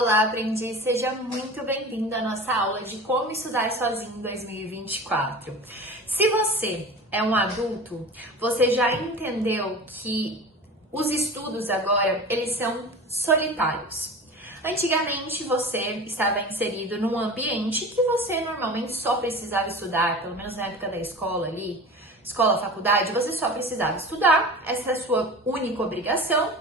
Olá, aprendiz! Seja muito bem-vindo à nossa aula de como estudar sozinho em 2024. Se você é um adulto, você já entendeu que os estudos agora, eles são solitários. Antigamente, você estava inserido num ambiente que você normalmente só precisava estudar, pelo menos na época da escola ali, escola, faculdade, você só precisava estudar, essa é a sua única obrigação.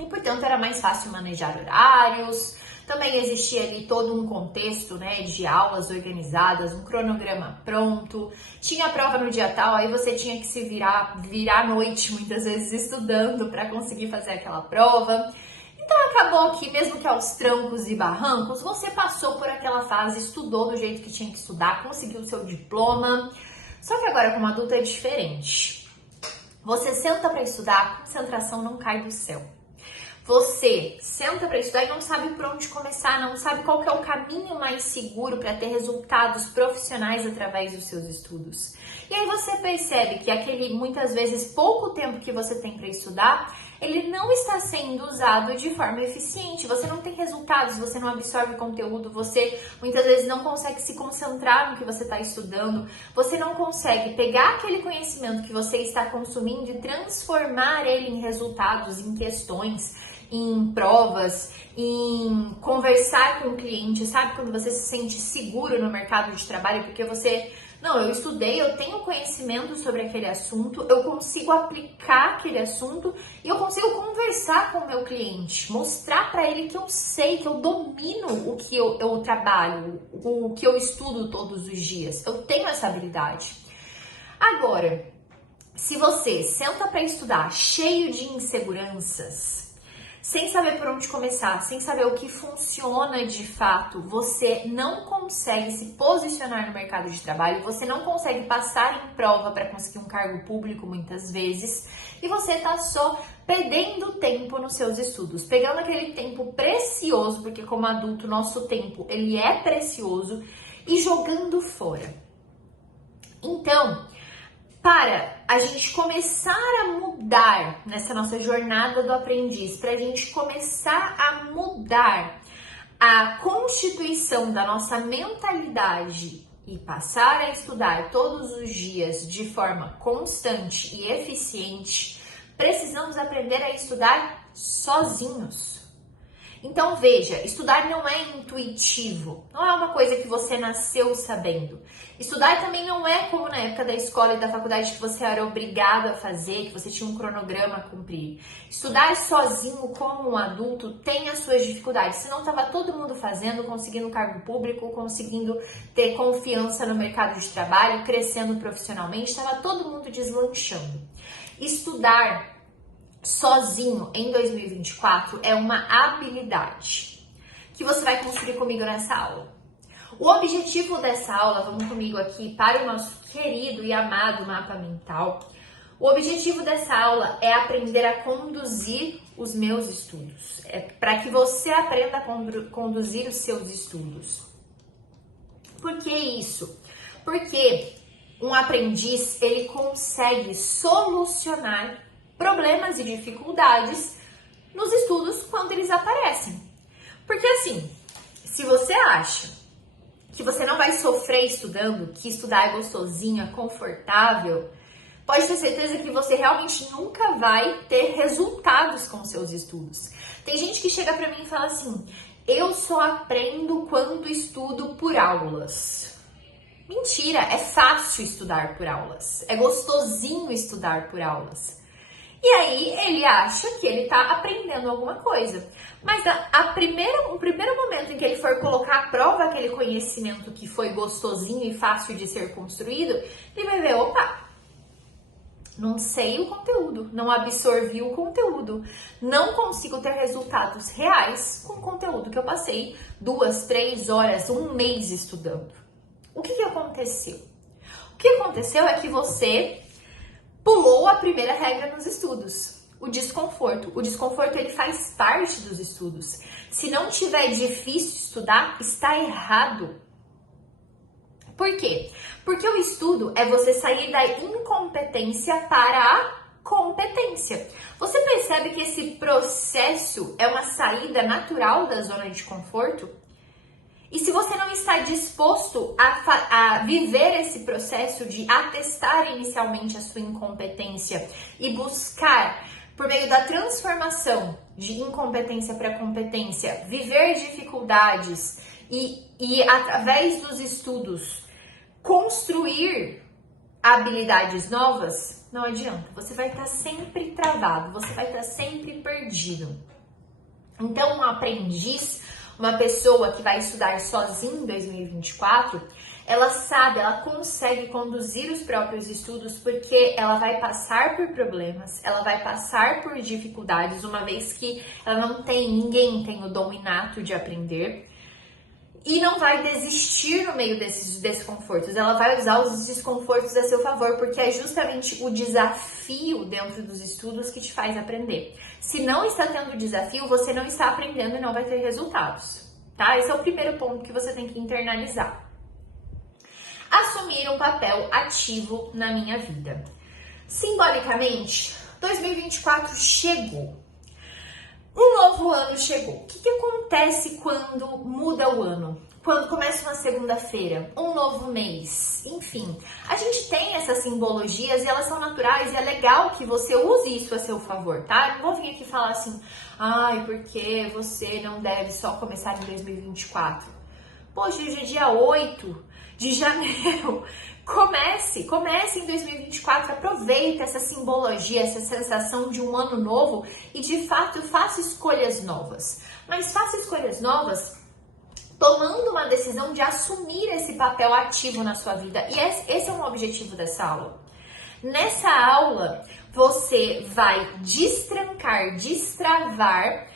E, portanto, era mais fácil manejar horários, também existia ali todo um contexto, né, de aulas organizadas, um cronograma pronto, tinha a prova no dia tal, aí você tinha que se virar à noite, muitas vezes, estudando para conseguir fazer aquela prova. Então, acabou que, mesmo que aos trancos e barrancos, você passou por aquela fase, estudou do jeito que tinha que estudar, conseguiu o seu diploma. Só que agora, como adulto, é diferente. Você senta para estudar, a concentração não cai do céu. Você senta para estudar e não sabe por onde começar, não sabe qual que é o caminho mais seguro para ter resultados profissionais através dos seus estudos. E aí você percebe que aquele, muitas vezes, pouco tempo que você tem para estudar, ele não está sendo usado de forma eficiente. Você não tem resultados, você não absorve conteúdo, você muitas vezes não consegue se concentrar no que você está estudando, você não consegue pegar aquele conhecimento que você está consumindo e transformar ele em resultados, em questões, em provas, em conversar com o cliente, sabe? Quando você se sente seguro no mercado de trabalho, porque você... Não, eu estudei, eu tenho conhecimento sobre aquele assunto, eu consigo aplicar aquele assunto e eu consigo conversar com o meu cliente, mostrar para ele que eu sei, que eu domino o que eu trabalho, o que eu estudo todos os dias. Eu tenho essa habilidade. Agora, se você senta para estudar cheio de inseguranças, sem saber por onde começar, sem saber o que funciona de fato, você não consegue se posicionar no mercado de trabalho, você não consegue passar em prova para conseguir um cargo público muitas vezes, e você tá só perdendo tempo nos seus estudos, pegando aquele tempo precioso, porque como adulto, nosso tempo, ele é precioso, e jogando fora. Então, para a gente começar a mudar nessa nossa jornada do aprendiz, para a gente começar a mudar a constituição da nossa mentalidade e passar a estudar todos os dias de forma constante e eficiente, precisamos aprender a estudar sozinhos. Então veja, estudar não é intuitivo, não é uma coisa que você nasceu sabendo. Estudar também não é como na época da escola e da faculdade que você era obrigado a fazer, que você tinha um cronograma a cumprir. Estudar sozinho como um adulto tem as suas dificuldades, senão estava todo mundo fazendo, conseguindo cargo público, conseguindo ter confiança no mercado de trabalho, crescendo profissionalmente, estava todo mundo deslanchando. Estudar sozinho em 2024 é uma habilidade que você vai construir comigo nessa aula. O objetivo dessa aula, vamos comigo aqui para o nosso querido e amado mapa mental. O objetivo dessa aula é aprender a conduzir os meus estudos. É para que você aprenda a conduzir os seus estudos. Por que isso? Porque um aprendiz, ele consegue solucionar problemas e dificuldades nos estudos quando eles aparecem. Porque assim, se você acha que você não vai sofrer estudando, que estudar é gostosinho, é confortável, pode ter certeza que você realmente nunca vai ter resultados com seus estudos. Tem gente que chega pra mim e fala assim, eu só aprendo quando estudo por aulas. Mentira, é fácil estudar por aulas, é gostosinho estudar por aulas. E aí ele acha que ele tá aprendendo alguma coisa. Mas o primeiro momento em que ele for colocar à prova aquele conhecimento que foi gostosinho e fácil de ser construído, ele vai ver, opa, não sei o conteúdo, não absorvi o conteúdo, não consigo ter resultados reais com o conteúdo que eu passei 2, 3 horas, um mês estudando. O que aconteceu? O que aconteceu é que você pulou a primeira regra nos estudos, o desconforto. O desconforto, ele faz parte dos estudos. Se não tiver difícil estudar, está errado. Por quê? Porque o estudo é você sair da incompetência para a competência. Você percebe que esse processo é uma saída natural da zona de conforto? E se você não está disposto a viver esse processo de atestar inicialmente a sua incompetência e buscar, por meio da transformação de incompetência para competência, viver dificuldades e através dos estudos, construir habilidades novas, não adianta. Você vai estar sempre travado, você vai estar sempre perdido. Então, um aprendiz, uma pessoa que vai estudar sozinho em 2024, ela sabe, ela consegue conduzir os próprios estudos porque ela vai passar por problemas, ela vai passar por dificuldades, uma vez que ela não tem, ninguém tem o dom inato de aprender. E não vai desistir no meio desses desconfortos, ela vai usar os desconfortos a seu favor, porque é justamente o desafio dentro dos estudos que te faz aprender. Se não está tendo desafio, você não está aprendendo e não vai ter resultados, tá? Esse é o primeiro ponto que você tem que internalizar. Assumir um papel ativo na minha vida. Simbolicamente, 2024 chegou. Um novo ano chegou. O que acontece quando muda o ano? Quando começa uma segunda-feira, um novo mês, enfim. A gente tem essas simbologias e elas são naturais e é legal que você use isso a seu favor, tá? Eu não vou vir aqui falar assim, ai, porque você não deve só começar em 2024. Poxa, hoje é dia 8 de janeiro. Comece em 2024, aproveita essa simbologia, essa sensação de um ano novo e de fato faça escolhas novas. Mas faça escolhas novas tomando uma decisão de assumir esse papel ativo na sua vida. E esse é um objetivo dessa aula. Nessa aula, você vai destrancar, destravar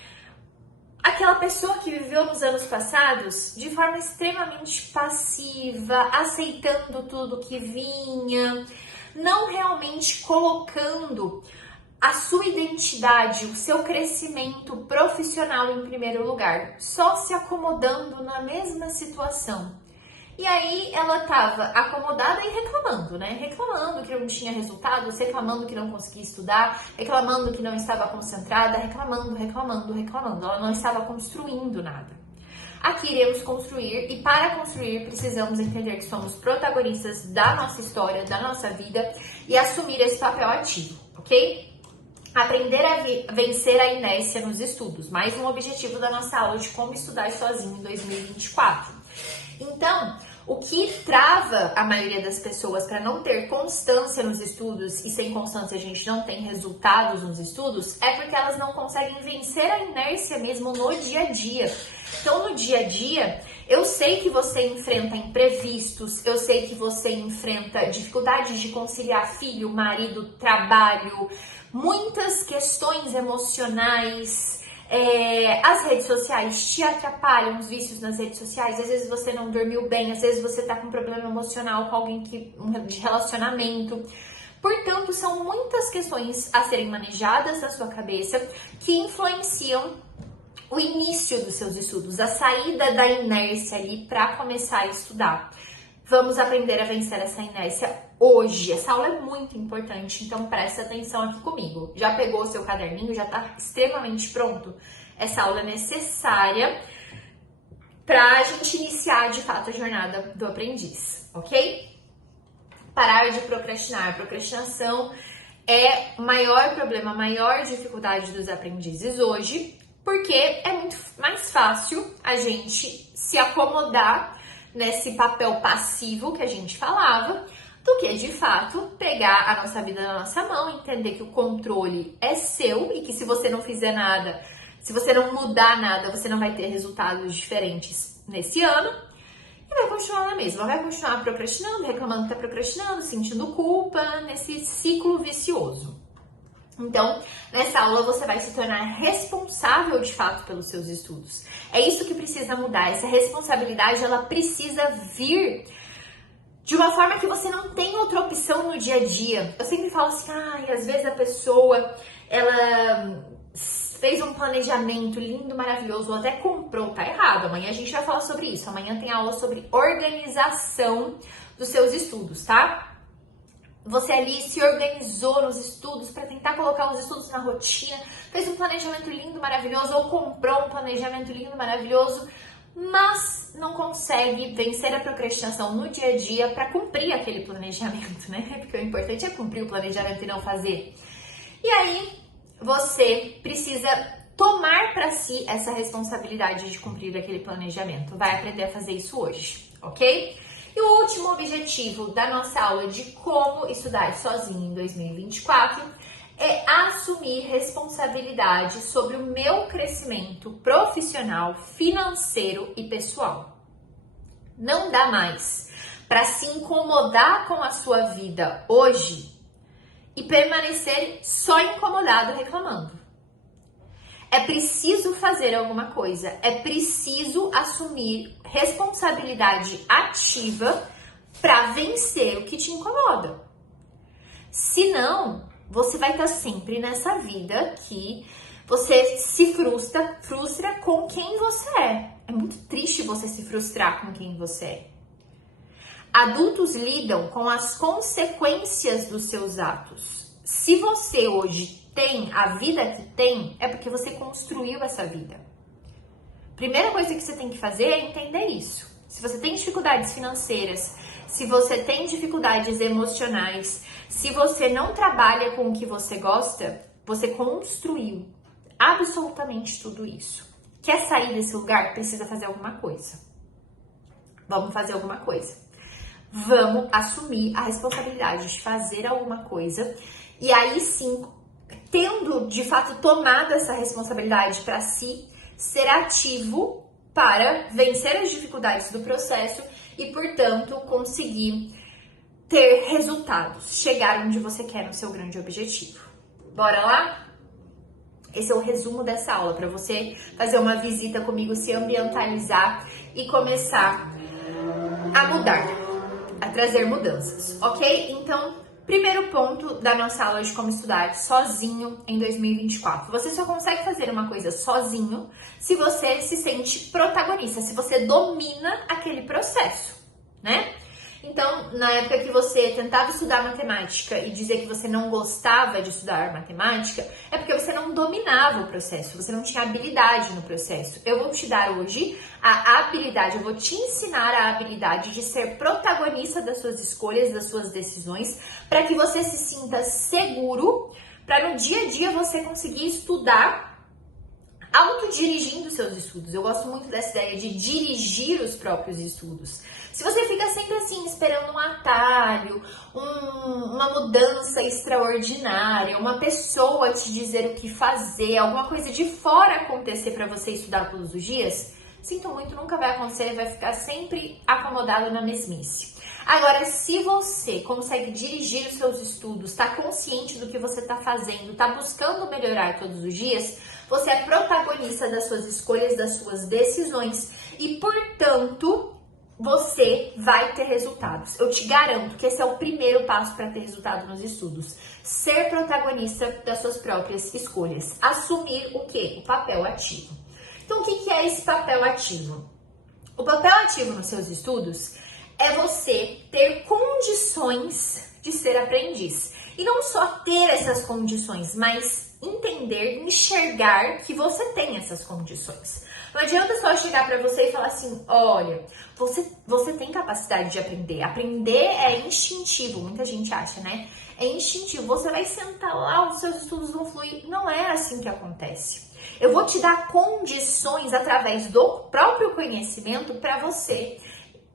aquela pessoa que viveu nos anos passados de forma extremamente passiva, aceitando tudo que vinha, não realmente colocando a sua identidade, o seu crescimento profissional em primeiro lugar, só se acomodando na mesma situação. E aí ela estava acomodada e reclamando, né? Reclamando que não tinha resultados, reclamando que não conseguia estudar, reclamando que não estava concentrada, reclamando. Ela não estava construindo nada. Aqui iremos construir e para construir precisamos entender que somos protagonistas da nossa história, da nossa vida e assumir esse papel ativo, ok? Aprender a vencer a inércia nos estudos. Mais um objetivo da nossa aula de como estudar sozinho em 2024. Então, o que trava a maioria das pessoas para não ter constância nos estudos, e sem constância a gente não tem resultados nos estudos, é porque elas não conseguem vencer a inércia mesmo no dia a dia. Então, no dia a dia, eu sei que você enfrenta imprevistos, eu sei que você enfrenta dificuldades de conciliar filho, marido, trabalho, muitas questões emocionais. As redes sociais te atrapalham, os vícios nas redes sociais, às vezes você não dormiu bem, às vezes você tá com um problema emocional com alguém de relacionamento. Portanto, são muitas questões a serem manejadas na sua cabeça que influenciam o início dos seus estudos, a saída da inércia ali para começar a estudar. Vamos aprender a vencer essa inércia hoje. Essa aula é muito importante, então presta atenção aqui comigo. Já pegou o seu caderninho? Já está extremamente pronto? Essa aula é necessária para a gente iniciar de fato a jornada do aprendiz, ok? Parar de procrastinar. A procrastinação é o maior problema, a maior dificuldade dos aprendizes hoje, porque é muito mais fácil a gente se acomodar nesse papel passivo que a gente falava, do que de fato pegar a nossa vida na nossa mão, entender que o controle é seu e que se você não fizer nada, se você não mudar nada, você não vai ter resultados diferentes nesse ano e vai continuar na mesma, vai continuar procrastinando, reclamando que tá procrastinando, sentindo culpa, nesse ciclo vicioso. Então, nessa aula você vai se tornar responsável de fato pelos seus estudos. É isso que precisa mudar. Essa responsabilidade, ela precisa vir de uma forma que você não tem outra opção no dia a dia. Eu sempre falo assim, às vezes a pessoa, ela fez um planejamento lindo, maravilhoso, ou até comprou, tá errado. Amanhã a gente vai falar sobre isso. Amanhã tem aula sobre organização dos seus estudos, tá? você ali se organizou nos estudos para tentar colocar os estudos na rotina, fez um planejamento lindo, maravilhoso, ou comprou um planejamento lindo, maravilhoso, mas não consegue vencer a procrastinação no dia a dia para cumprir aquele planejamento, né? Porque o importante é cumprir o planejamento e não fazer. E aí, você precisa tomar para si essa responsabilidade de cumprir aquele planejamento. Vai aprender a fazer isso hoje, ok? E o último objetivo da nossa aula de como estudar sozinho em 2024 é assumir responsabilidade sobre o meu crescimento profissional, financeiro e pessoal. Não dá mais para se incomodar com a sua vida hoje e permanecer só incomodado reclamando. É preciso fazer alguma coisa, é preciso assumir responsabilidade ativa para vencer o que te incomoda. Senão, você vai estar sempre nessa vida que você se frustra com quem você é. É muito triste você se frustrar com quem você é. Adultos lidam com as consequências dos seus atos. Se você hoje tem a vida que tem, é porque você construiu essa vida. Primeira coisa que você tem que fazer é entender isso. Se você tem dificuldades financeiras, se você tem dificuldades emocionais, se você não trabalha com o que você gosta, você construiu absolutamente tudo isso. Quer sair desse lugar? Precisa fazer alguma coisa. Vamos fazer alguma coisa. Vamos assumir a responsabilidade de fazer alguma coisa. E aí sim, tendo de fato tomado essa responsabilidade para si, ser ativo para vencer as dificuldades do processo e, portanto, conseguir ter resultados, chegar onde você quer no seu grande objetivo. Bora lá? Esse é o resumo dessa aula, para você fazer uma visita comigo, se ambientalizar e começar a mudar, a trazer mudanças, ok? Então, primeiro ponto da nossa aula de como estudar sozinho em 2024. Você só consegue fazer uma coisa sozinho se você se sente protagonista, se você domina aquele processo, né? Então, na época que você tentava estudar matemática e dizer que você não gostava de estudar matemática, é porque você não dominava o processo, você não tinha habilidade no processo. Eu vou te dar hoje a habilidade, eu vou te ensinar a habilidade de ser protagonista das suas escolhas, das suas decisões, para que você se sinta seguro, para no dia a dia você conseguir estudar autodirigindo seus estudos. Eu gosto muito dessa ideia de dirigir os próprios estudos. Se você fica sempre assim, esperando um atalho, uma mudança extraordinária, uma pessoa te dizer o que fazer, alguma coisa de fora acontecer para você estudar todos os dias, sinto muito, nunca vai acontecer, vai ficar sempre acomodado na mesmice. Agora, se você consegue dirigir os seus estudos, está consciente do que você está fazendo, está buscando melhorar todos os dias, você é protagonista das suas escolhas, das suas decisões e, portanto, você vai ter resultados. Eu te garanto que esse é o primeiro passo para ter resultado nos estudos. Ser protagonista das suas próprias escolhas. Assumir o quê? O papel ativo. Então, o que é esse papel ativo? O papel ativo nos seus estudos é você ter condições de ser aprendiz. E não só ter essas condições, mas entender, enxergar que você tem essas condições. Não adianta só chegar para você e falar assim, olha, você tem capacidade de aprender. Aprender é instintivo, muita gente acha, né? É instintivo, você vai sentar lá, os seus estudos vão fluir. Não é assim que acontece. Eu vou te dar condições através do próprio conhecimento para você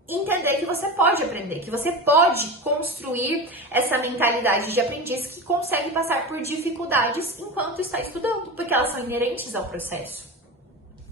entender que você pode aprender, que você pode construir essa mentalidade de aprendiz que consegue passar por dificuldades enquanto está estudando, porque elas são inerentes ao processo.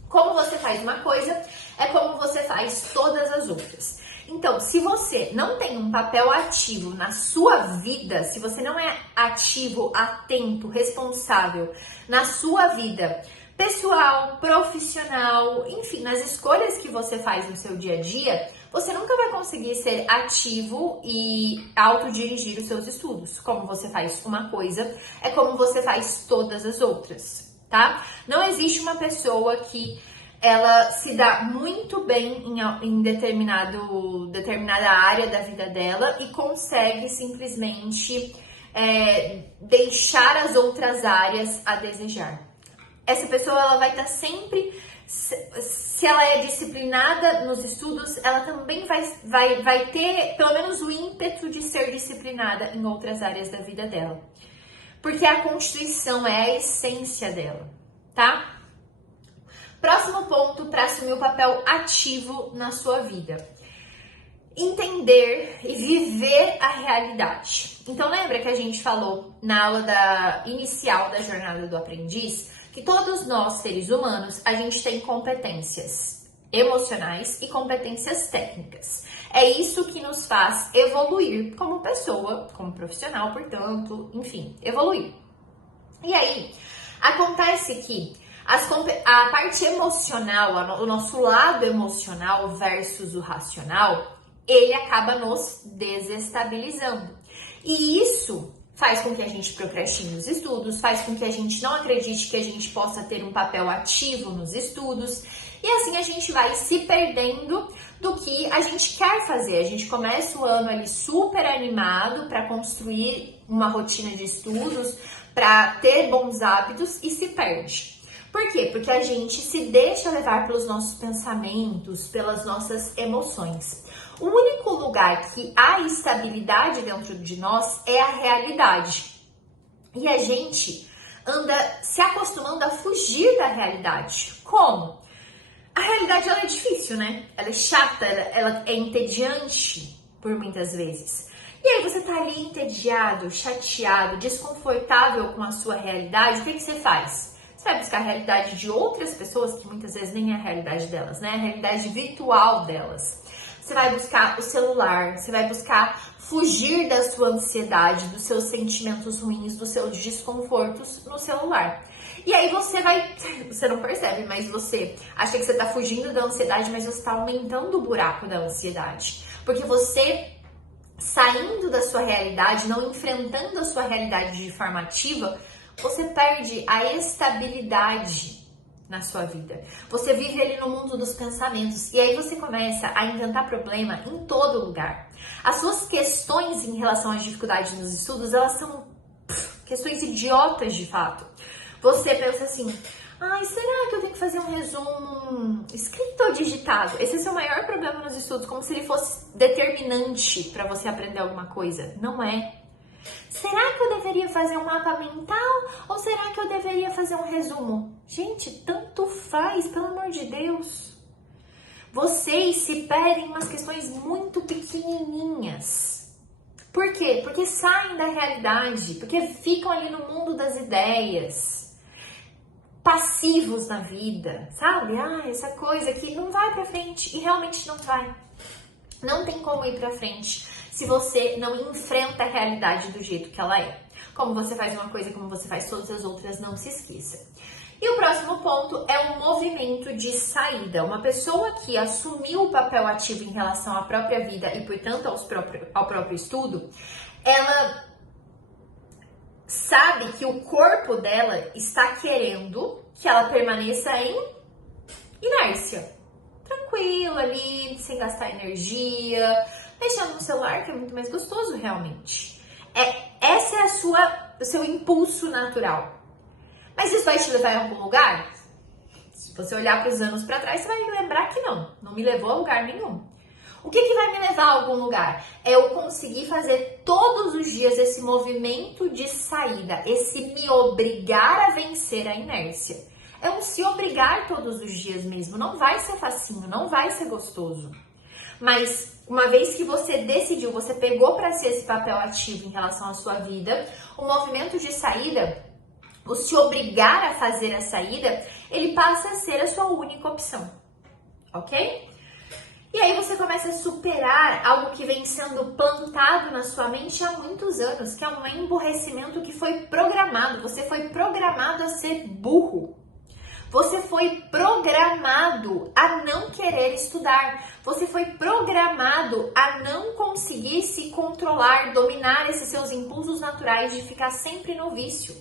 Como você faz uma coisa, é como você faz todas as outras. Então, se você não tem um papel ativo na sua vida, se você não é ativo, atento, responsável na sua vida pessoal, profissional, enfim, nas escolhas que você faz no seu dia a dia, você nunca vai conseguir ser ativo e autodirigir os seus estudos. Como você faz uma coisa, é como você faz todas as outras, tá? Não existe uma pessoa que ela se dá muito bem em determinada área da vida dela e consegue simplesmente deixar as outras áreas a desejar. Essa pessoa ela vai estar sempre, se ela é disciplinada nos estudos, ela também vai ter pelo menos o ímpeto de ser disciplinada em outras áreas da vida dela. Porque a constituição é a essência dela, tá? Próximo ponto para assumir o papel ativo na sua vida. Entender e viver a realidade. Então lembra que a gente falou na aula inicial da jornada do aprendiz que todos nós, seres humanos, a gente tem competências emocionais e competências técnicas. É isso que nos faz evoluir como pessoa, como profissional, portanto, enfim, evoluir. E aí, acontece que a parte emocional, o nosso lado emocional versus o racional, ele acaba nos desestabilizando. E isso faz com que a gente procrastine os estudos, faz com que a gente não acredite que a gente possa ter um papel ativo nos estudos. E assim a gente vai se perdendo do que a gente quer fazer. A gente começa o ano ali super animado para construir uma rotina de estudos, para ter bons hábitos e se perde. Por quê? Porque a gente se deixa levar pelos nossos pensamentos, pelas nossas emoções. O único lugar que há estabilidade dentro de nós é a realidade. E a gente anda se acostumando a fugir da realidade. Como? A realidade ela é difícil, né? Ela é chata, ela é entediante por muitas vezes. E aí você tá ali entediado, chateado, desconfortável com a sua realidade, o que você faz? Você vai buscar a realidade de outras pessoas, que muitas vezes nem é a realidade delas, né? A realidade virtual delas. Você vai buscar o celular, você vai buscar fugir da sua ansiedade, dos seus sentimentos ruins, dos seus desconfortos no celular. E aí você não percebe, mas você acha que você tá fugindo da ansiedade, mas você tá aumentando o buraco da ansiedade. Porque você, saindo da sua realidade, não enfrentando a sua realidade de forma ativa, você perde a estabilidade na sua vida. Você vive ali no mundo dos pensamentos e aí você começa a inventar problema em todo lugar. As suas questões em relação às dificuldades nos estudos, elas são questões idiotas de fato. Você pensa assim, ai, será que eu tenho que fazer um resumo escrito ou digitado? Esse é o seu maior problema nos estudos, como se ele fosse determinante para você aprender alguma coisa. Não é. Será que eu deveria fazer um mapa mental ou será que eu deveria fazer um resumo? Gente, tanto faz, pelo amor de Deus. Vocês se perdem em umas questões muito pequenininhas. Por quê? Porque saem da realidade, porque ficam ali no mundo das ideias, passivos na vida, sabe? Essa coisa que não vai pra frente e realmente não vai. Não tem como ir pra frente se você não enfrenta a realidade do jeito que ela é. Como você faz uma coisa, como você faz todas as outras, não se esqueça. E o próximo ponto é um movimento de saída. Uma pessoa que assumiu o papel ativo em relação à própria vida e, portanto, ao próprio estudo, ela sabe que o corpo dela está querendo que ela permaneça em inércia. Tranquilo ali, sem gastar energia, mexendo no celular, que é muito mais gostoso realmente. Esse é o seu impulso natural. Mas isso vai te levar a algum lugar? Se você olhar para os anos para trás, você vai lembrar que não me levou a lugar nenhum. O que vai me levar a algum lugar? É eu conseguir fazer todos os dias esse movimento de saída, esse me obrigar a vencer a inércia. É um se obrigar todos os dias mesmo. Não vai ser facinho, não vai ser gostoso. Mas uma vez que você decidiu, você pegou para ser esse papel ativo em relação à sua vida, o movimento de saída, o se obrigar a fazer a saída, ele passa a ser a sua única opção, ok? E aí você começa a superar algo que vem sendo plantado na sua mente há muitos anos, que é um emburrecimento que foi programado. Você foi programado a ser burro. Você foi programado a não querer estudar. Você foi programado a não conseguir se controlar, dominar esses seus impulsos naturais de ficar sempre no vício.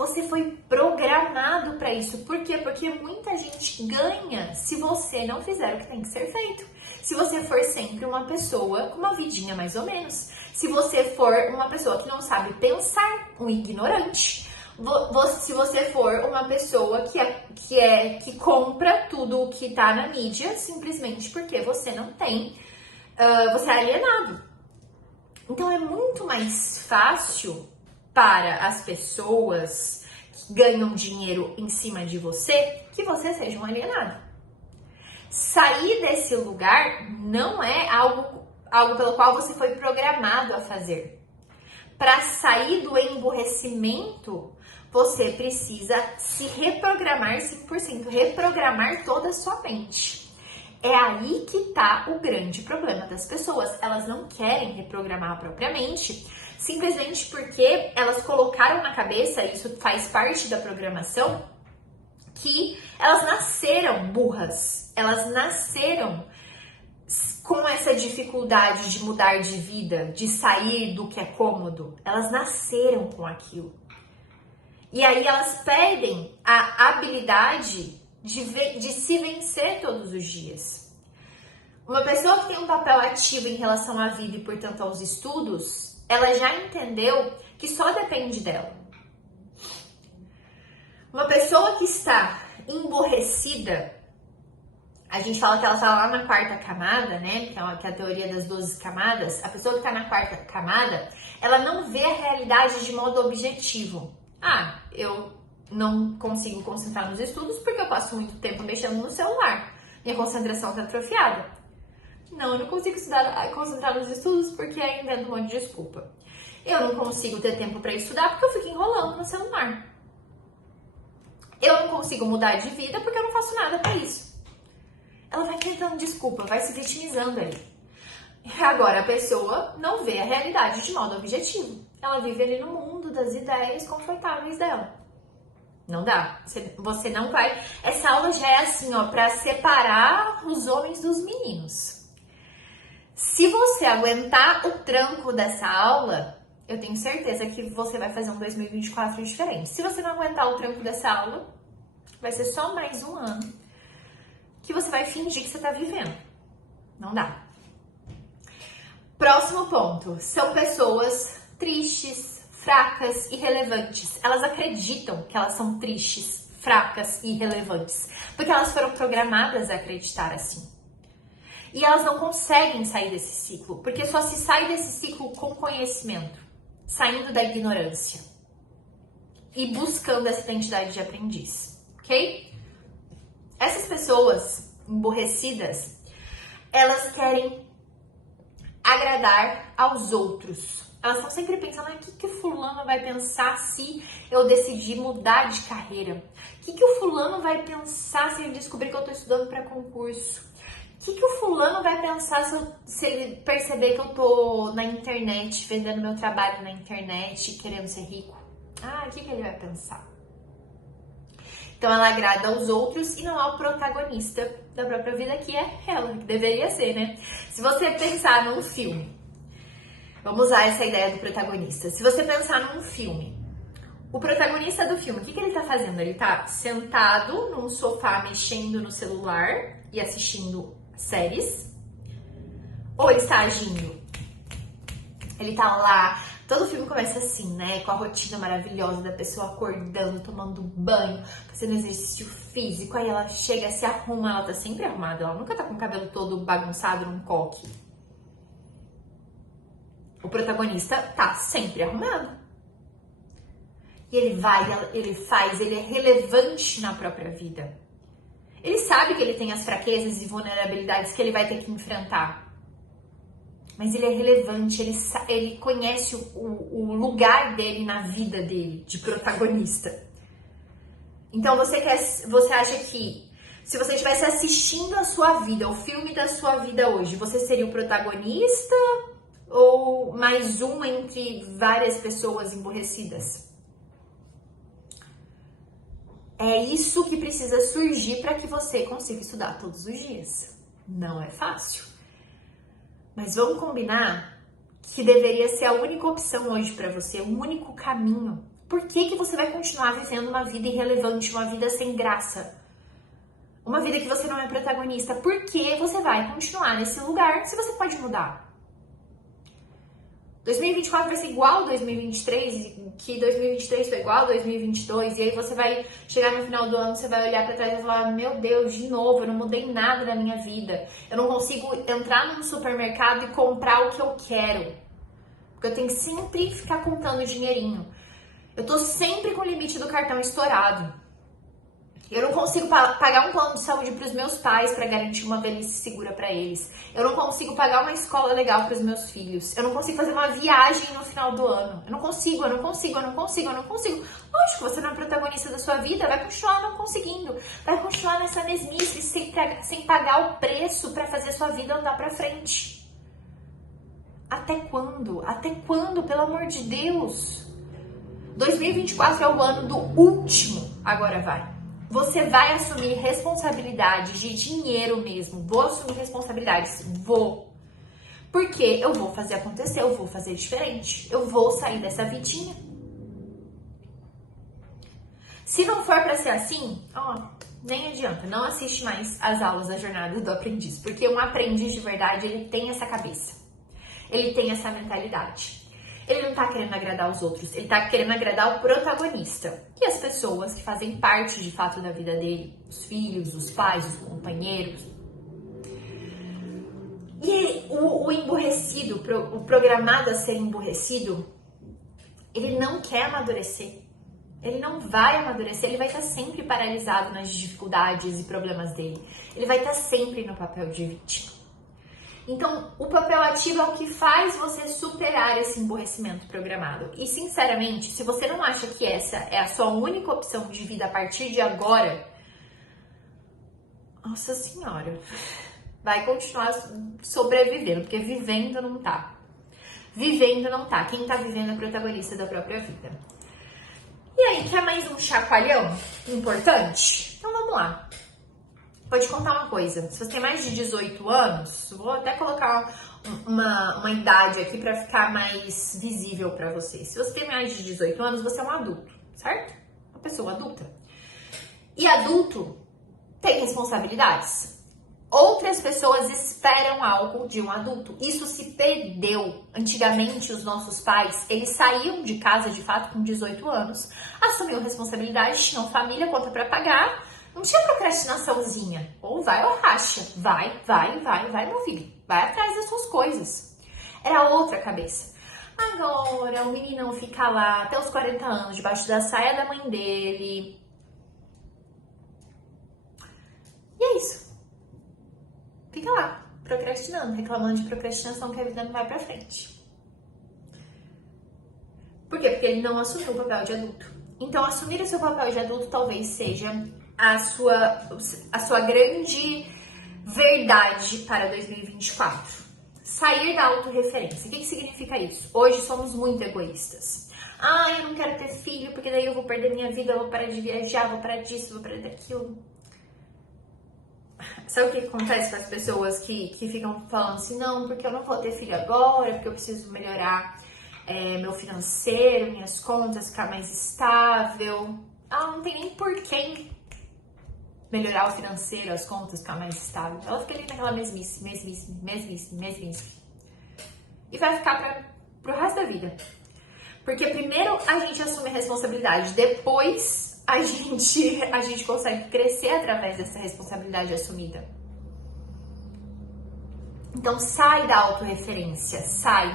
Você foi programado para isso. Por quê? Porque muita gente ganha se você não fizer o que tem que ser feito. Se você for sempre uma pessoa com uma vidinha mais ou menos. Se você for uma pessoa que não sabe pensar, um ignorante. Se você for uma pessoa que compra tudo o que tá na mídia simplesmente porque você não tem, você é alienado. Então é muito mais fácil para as pessoas que ganham dinheiro em cima de você que você seja um alienado. Sair desse lugar não é algo pelo qual você foi programado a fazer. Para sair do emburrecimento, você precisa se reprogramar 100%, reprogramar toda a sua mente. É aí que tá o grande problema das pessoas. Elas não querem reprogramar propriamente, simplesmente porque elas colocaram na cabeça, isso faz parte da programação, que elas nasceram burras. Elas nasceram com essa dificuldade de mudar de vida, de sair do que é cômodo. Elas nasceram com aquilo. E aí elas perdem a habilidade de se vencer todos os dias. Uma pessoa que tem um papel ativo em relação à vida e, portanto, aos estudos, ela já entendeu que só depende dela. Uma pessoa que está emborrecida, a gente fala que ela está lá na quarta camada, né? Que é a teoria das 12 camadas. A pessoa que está na quarta camada, ela não vê a realidade de modo objetivo. Eu não consigo concentrar nos estudos porque eu passo muito tempo mexendo no celular. Minha concentração está atrofiada. Não, eu não consigo concentrar nos estudos porque aí invento um monte de desculpa. Eu não consigo ter tempo para estudar porque eu fico enrolando no celular. Eu não consigo mudar de vida porque eu não faço nada para isso. Ela vai inventando desculpa, vai se vitimizando ali. Agora a pessoa não vê a realidade de modo objetivo. Ela vive ali no mundo das ideias confortáveis dela. Não dá. Você não vai... Essa aula já é assim, ó, para separar os homens dos meninos. Se você aguentar o tranco dessa aula, eu tenho certeza que você vai fazer um 2024 diferente. Se você não aguentar o tranco dessa aula, vai ser só mais um ano que você vai fingir que você tá vivendo. Não dá. Próximo ponto. São pessoas tristes, fracas, irrelevantes. Elas acreditam que elas são tristes, fracas e irrelevantes, porque elas foram programadas a acreditar assim. E elas não conseguem sair desse ciclo, porque só se sai desse ciclo com conhecimento, saindo da ignorância e buscando essa identidade de aprendiz, ok? Essas pessoas emborrecidas, elas querem agradar aos outros. Elas estão sempre pensando, o que o fulano vai pensar se eu decidir mudar de carreira? O que o fulano vai pensar se ele descobrir que eu estou estudando para concurso? O que o fulano vai pensar se ele perceber que eu tô na internet, vendendo meu trabalho na internet, querendo ser rico? O que ele vai pensar? Então ela agrada aos outros e não ao protagonista da própria vida, que é ela, que deveria ser, né? Se você pensar num filme, vamos usar essa ideia do protagonista. Se você pensar num filme, o protagonista do filme, o que ele tá fazendo? Ele tá sentado num sofá, mexendo no celular e assistindo séries? Ou ele está agindo? Ele tá lá, todo filme começa assim, né? Com a rotina maravilhosa da pessoa acordando, tomando banho, fazendo exercício físico. Aí ela chega, se arruma, ela tá sempre arrumada, ela nunca tá com o cabelo todo bagunçado num coque. O protagonista tá sempre arrumado. E ele vai, ele faz, ele é relevante na própria vida. Ele sabe que ele tem as fraquezas e vulnerabilidades que ele vai ter que enfrentar. Mas ele é relevante, ele conhece o lugar dele na vida dele, de protagonista. Então você acha que se você estivesse assistindo a sua vida, o filme da sua vida hoje, você seria o protagonista ou mais um entre várias pessoas emborrecidas? É isso que precisa surgir para que você consiga estudar todos os dias. Não é fácil. Mas vamos combinar que deveria ser a única opção hoje para você, o único caminho Por que você vai continuar vivendo uma vida irrelevante, uma vida sem graça? Uma vida que você não é protagonista? Por que você vai continuar nesse lugar se você pode mudar? 2024 vai ser igual a 2023, que 2023 foi igual a 2022, e aí você vai chegar no final do ano, você vai olhar pra trás e falar, meu Deus, de novo, eu não mudei nada na minha vida. Eu não consigo entrar num supermercado e comprar o que eu quero. Porque eu tenho que sempre ficar contando dinheirinho. Eu tô sempre com o limite do cartão estourado. Eu não consigo pagar um plano de saúde para os meus pais para garantir uma velhice segura para eles. Eu não consigo pagar uma escola legal para os meus filhos. Eu não consigo fazer uma viagem no final do ano. Eu não consigo. Lógico, você não é protagonista da sua vida, vai continuar não conseguindo. Vai continuar nessa mesmice, sem pagar o preço para fazer a sua vida andar para frente. Até quando? Até quando, pelo amor de Deus? 2024 é o ano do último. Agora vai. Você vai assumir responsabilidades de dinheiro mesmo. Vou assumir responsabilidades. Vou. Porque eu vou fazer acontecer, eu vou fazer diferente. Eu vou sair dessa vidinha. Se não for pra ser assim, nem adianta. Não assiste mais as aulas da jornada do aprendiz. Porque um aprendiz de verdade, ele tem essa cabeça. Ele tem essa mentalidade. Ele não tá querendo agradar os outros, ele tá querendo agradar o protagonista. E as pessoas que fazem parte de fato da vida dele, os filhos, os pais, os companheiros. E o emburrecido, o programado a ser emburrecido, ele não quer amadurecer. Ele não vai amadurecer, ele vai estar sempre paralisado nas dificuldades e problemas dele. Ele vai estar sempre no papel de vítima. Então, o papel ativo é o que faz você superar esse emburrecimento programado. E, sinceramente, se você não acha que essa é a sua única opção de vida a partir de agora, nossa senhora, vai continuar sobrevivendo, porque vivendo não tá. Vivendo não tá. Quem tá vivendo é protagonista da própria vida. E aí, quer mais um chacoalhão importante? Então, vamos lá. Vou te contar uma coisa, se você tem mais de 18 anos, vou até colocar uma idade aqui para ficar mais visível para vocês. Se você tem mais de 18 anos, você é um adulto, certo? Uma pessoa adulta. E adulto tem responsabilidades. Outras pessoas esperam algo de um adulto. Isso se perdeu. Antigamente, os nossos pais, eles saíam de casa, de fato, com 18 anos, assumiam responsabilidade, tinham família, conta para pagar. Não tinha procrastinaçãozinha. Ou vai ou racha. Vai, meu filho. Vai atrás das suas coisas. Era outra cabeça. Agora, o meninão fica lá até os 40 anos, debaixo da saia da mãe dele. E é isso. Fica lá, procrastinando, reclamando de procrastinação que a vida não vai pra frente. Por quê? Porque ele não assumiu o papel de adulto. Então, assumir o seu papel de adulto talvez seja a sua grande verdade para 2024. Sair da autorreferência. O que significa isso? Hoje somos muito egoístas. Eu não quero ter filho, porque daí eu vou perder minha vida, eu vou parar de viajar, vou parar disso, vou parar daquilo. Sabe o que acontece com as pessoas que ficam falando assim, não, porque eu não vou ter filho agora, porque eu preciso melhorar meu financeiro, minhas contas, ficar mais estável. Não tem nem porquê melhorar o financeiro, as contas, ficar mais estável. Ela fica ali naquela mesmice. E vai ficar pro resto da vida. Porque primeiro a gente assume a responsabilidade, depois a gente consegue crescer através dessa responsabilidade assumida. Então sai da autorreferência,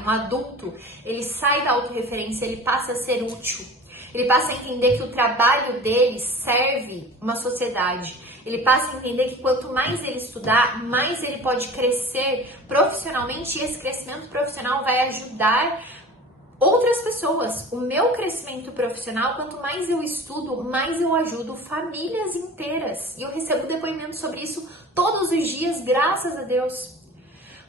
Um adulto, ele sai da autorreferência, ele passa a ser útil. Ele passa a entender que o trabalho dele serve uma sociedade. Ele passa a entender que quanto mais ele estudar, mais ele pode crescer profissionalmente, e esse crescimento profissional vai ajudar outras pessoas. O meu crescimento profissional, quanto mais eu estudo, mais eu ajudo famílias inteiras. E eu recebo depoimentos sobre isso todos os dias, graças a Deus.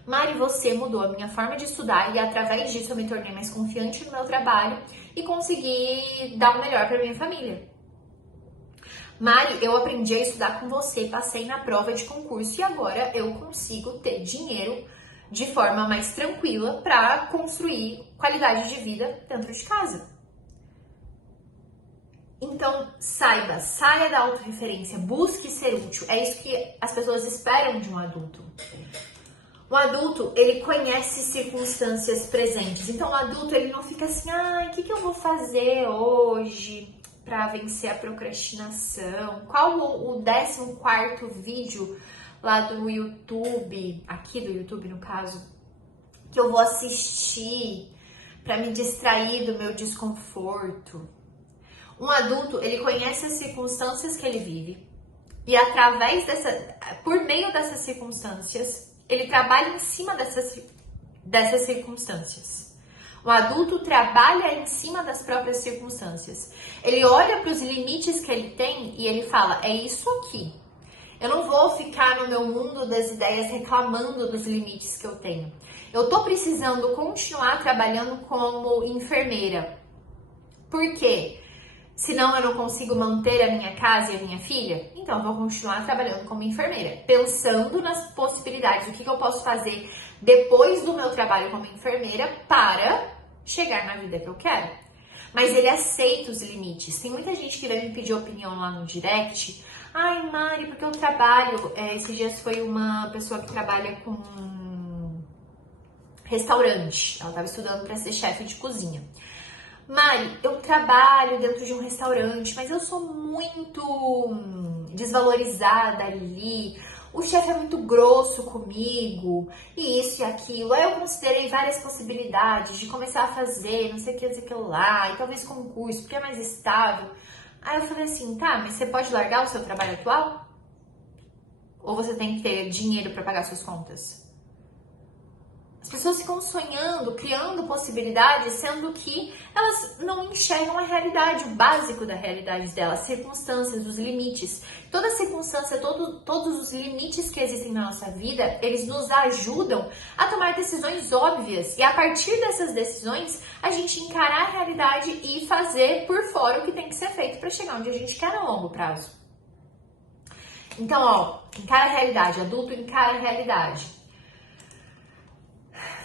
Mari, você mudou a minha forma de estudar e através disso eu me tornei mais confiante no meu trabalho e consegui dar o melhor para minha família. Mari, eu aprendi a estudar com você, passei na prova de concurso e agora eu consigo ter dinheiro de forma mais tranquila para construir qualidade de vida dentro de casa. Então, saia da autorreferência, busque ser útil. É isso que as pessoas esperam de um adulto. O adulto, ele conhece circunstâncias presentes. Então, o adulto, ele não fica assim, o que eu vou fazer hoje para vencer a procrastinação? Qual o 14º vídeo lá do YouTube, aqui do YouTube no caso, que eu vou assistir para me distrair do meu desconforto? Um adulto, ele conhece as circunstâncias que ele vive e por meio dessas circunstâncias, ele trabalha em cima dessas circunstâncias. O adulto trabalha em cima das próprias circunstâncias. Ele olha para os limites que ele tem e ele fala, é isso aqui. Eu não vou ficar no meu mundo das ideias reclamando dos limites que eu tenho. Eu tô precisando continuar trabalhando como enfermeira. Por quê? Senão eu não consigo manter a minha casa e a minha filha? Então eu vou continuar trabalhando como enfermeira. Pensando nas possibilidades, o que eu posso fazer depois do meu trabalho como enfermeira para chegar na vida que eu quero. Mas ele aceita os limites. Tem muita gente que vai me pedir opinião lá no direct. Ai, Mari, porque eu trabalho... esses dias foi uma pessoa que trabalha com restaurante. Ela estava estudando para ser chefe de cozinha. Mari, eu trabalho dentro de um restaurante, mas eu sou muito desvalorizada ali. O chefe é muito grosso comigo, e isso e aquilo. Aí eu considerei várias possibilidades de começar a fazer, não sei o que lá, e talvez concurso, porque é mais estável. Aí eu falei assim, tá, mas você pode largar o seu trabalho atual? Ou você tem que ter dinheiro para pagar suas contas? As pessoas ficam sonhando, criando possibilidades, sendo que elas não enxergam a realidade, o básico da realidade delas, as circunstâncias, os limites. Toda circunstância, todos os limites que existem na nossa vida, eles nos ajudam a tomar decisões óbvias. E a partir dessas decisões, a gente encarar a realidade e fazer por fora o que tem que ser feito para chegar onde a gente quer a longo prazo. Então, encara a realidade, adulto encara a realidade.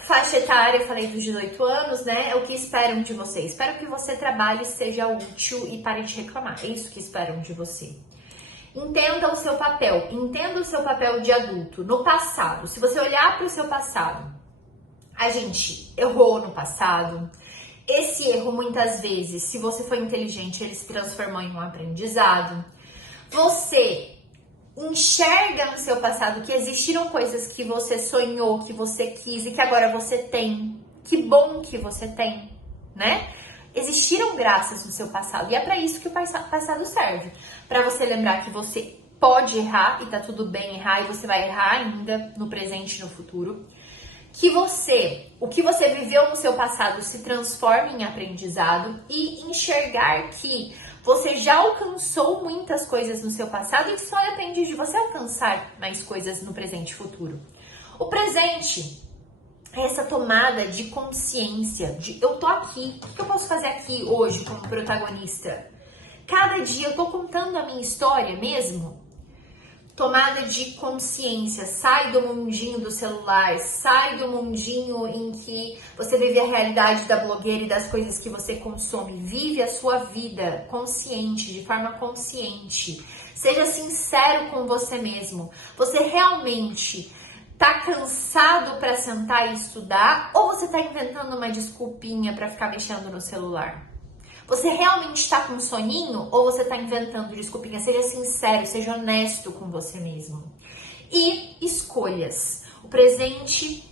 Faixa etária, eu falei dos 18 anos, né? É o que esperam de você. Espero que você trabalhe, seja útil e pare de reclamar. É isso que esperam de você. Entenda o seu papel. Entenda o seu papel de adulto. No passado, se você olhar para o seu passado, a gente errou no passado. Esse erro, muitas vezes, se você for inteligente, ele se transformou em um aprendizado. Você enxerga no seu passado que existiram coisas que você sonhou, que você quis e que agora você tem. Que bom que você tem, né? Existiram graças no seu passado e é para isso que o passado serve. Para você lembrar que você pode errar e tá tudo bem errar e você vai errar ainda no presente e no futuro. Que o que você viveu no seu passado se transforme em aprendizado e enxergar que você já alcançou muitas coisas no seu passado e só depende de você alcançar mais coisas no presente e futuro. O presente é essa tomada de consciência, de eu tô aqui, o que eu posso fazer aqui hoje como protagonista? Cada dia eu tô contando a minha história mesmo? Tomada de consciência, sai do mundinho do celular, sai do mundinho em que você vive a realidade da blogueira e das coisas que você consome. Vive a sua vida consciente, de forma consciente. Seja sincero com você mesmo. Você realmente tá cansado para sentar e estudar ou você tá inventando uma desculpinha para ficar mexendo no celular? Você realmente está com soninho ou você está inventando desculpinha? Seja sincero, seja honesto com você mesmo. E escolhas. O presente,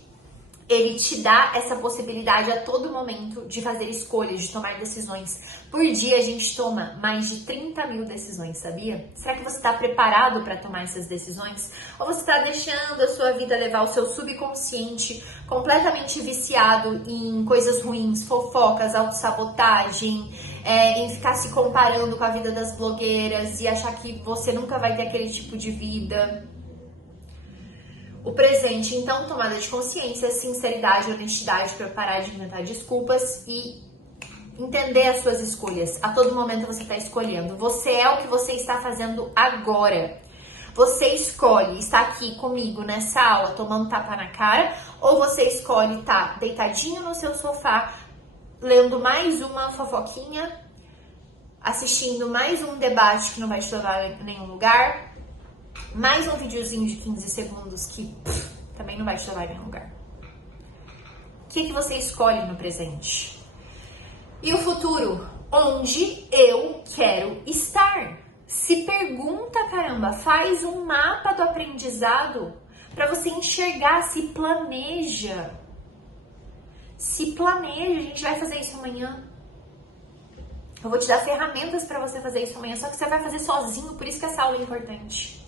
ele te dá essa possibilidade a todo momento de fazer escolhas, de tomar decisões. Por dia a gente toma mais de 30 mil decisões, sabia? Será que você está preparado para tomar essas decisões? Ou você está deixando a sua vida levar o seu subconsciente completamente viciado em coisas ruins, fofocas, autossabotagem, em ficar se comparando com a vida das blogueiras e achar que você nunca vai ter aquele tipo de vida? O presente, então, tomada de consciência, sinceridade, honestidade para parar de inventar desculpas e entender as suas escolhas. A todo momento você está escolhendo. Você é o que você está fazendo agora. Você escolhe estar aqui comigo nessa aula tomando tapa na cara ou você escolhe estar deitadinho no seu sofá lendo mais uma fofoquinha assistindo mais um debate que não vai te levar a nenhum lugar, mais um videozinho de 15 segundos que também não vai te levar a nenhum lugar. O que você escolhe no presente? E o futuro? Onde eu quero estar? Se pergunta, caramba, faz um mapa do aprendizado para você enxergar, se planeja. Se planeja, a gente vai fazer isso amanhã. Eu vou te dar ferramentas para você fazer isso amanhã, só que você vai fazer sozinho, por isso que essa aula é importante.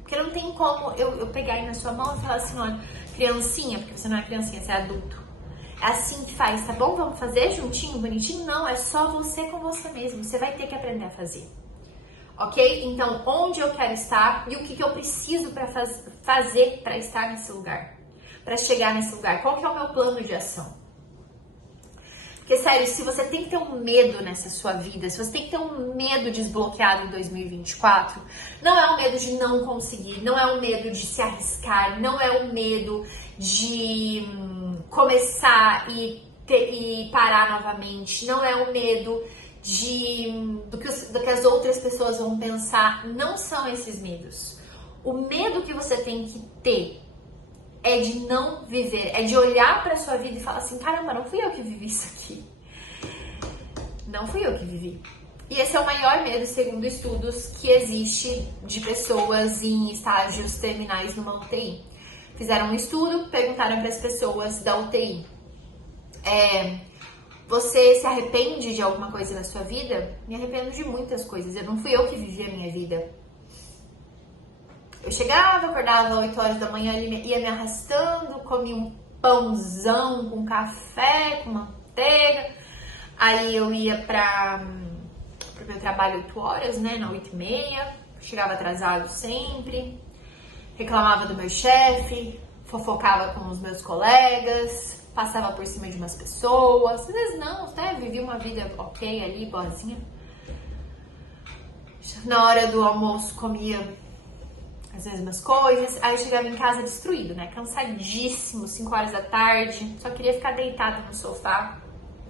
Porque não tem como eu pegar aí na sua mão e falar assim, olha, criancinha, porque você não é criancinha, você é adulto. É assim que faz, tá bom? Vamos fazer juntinho, bonitinho? Não, é só você com você mesmo, você vai ter que aprender a fazer. Ok? Então, onde eu quero estar e o que eu preciso para fazer para estar nesse lugar? Para chegar nesse lugar? Qual que é o meu plano de ação? Porque, sério, se você tem que ter um medo nessa sua vida, se você tem que ter um medo desbloqueado em 2024, não é um medo de não conseguir, não é um medo de se arriscar, não é um medo de começar e parar novamente, não é um medo do que as outras pessoas vão pensar, não são esses medos. O medo que você tem que ter é de não viver, é de olhar pra sua vida e falar assim, caramba, não fui eu que vivi isso aqui. Não fui eu que vivi. E esse é o maior medo, segundo estudos, que existe de pessoas em estágios terminais numa UTI. Fizeram um estudo, perguntaram para as pessoas da UTI, você se arrepende de alguma coisa na sua vida? Me arrependo de muitas coisas, não fui eu que vivi a minha vida. Eu chegava, acordava às 8 horas da manhã, ele ia me arrastando, comia um pãozão com café, com manteiga. Aí eu ia pro meu trabalho 8 horas, né, na 8h30. Chegava atrasado sempre. Reclamava do meu chefe, fofocava com os meus colegas, passava por cima de umas pessoas. Às vezes não, né, vivi uma vida ok ali, boazinha. Na hora do almoço comia as mesmas coisas, aí eu chegava em casa destruído, né, cansadíssimo, 5 horas da tarde, só queria ficar deitado no sofá,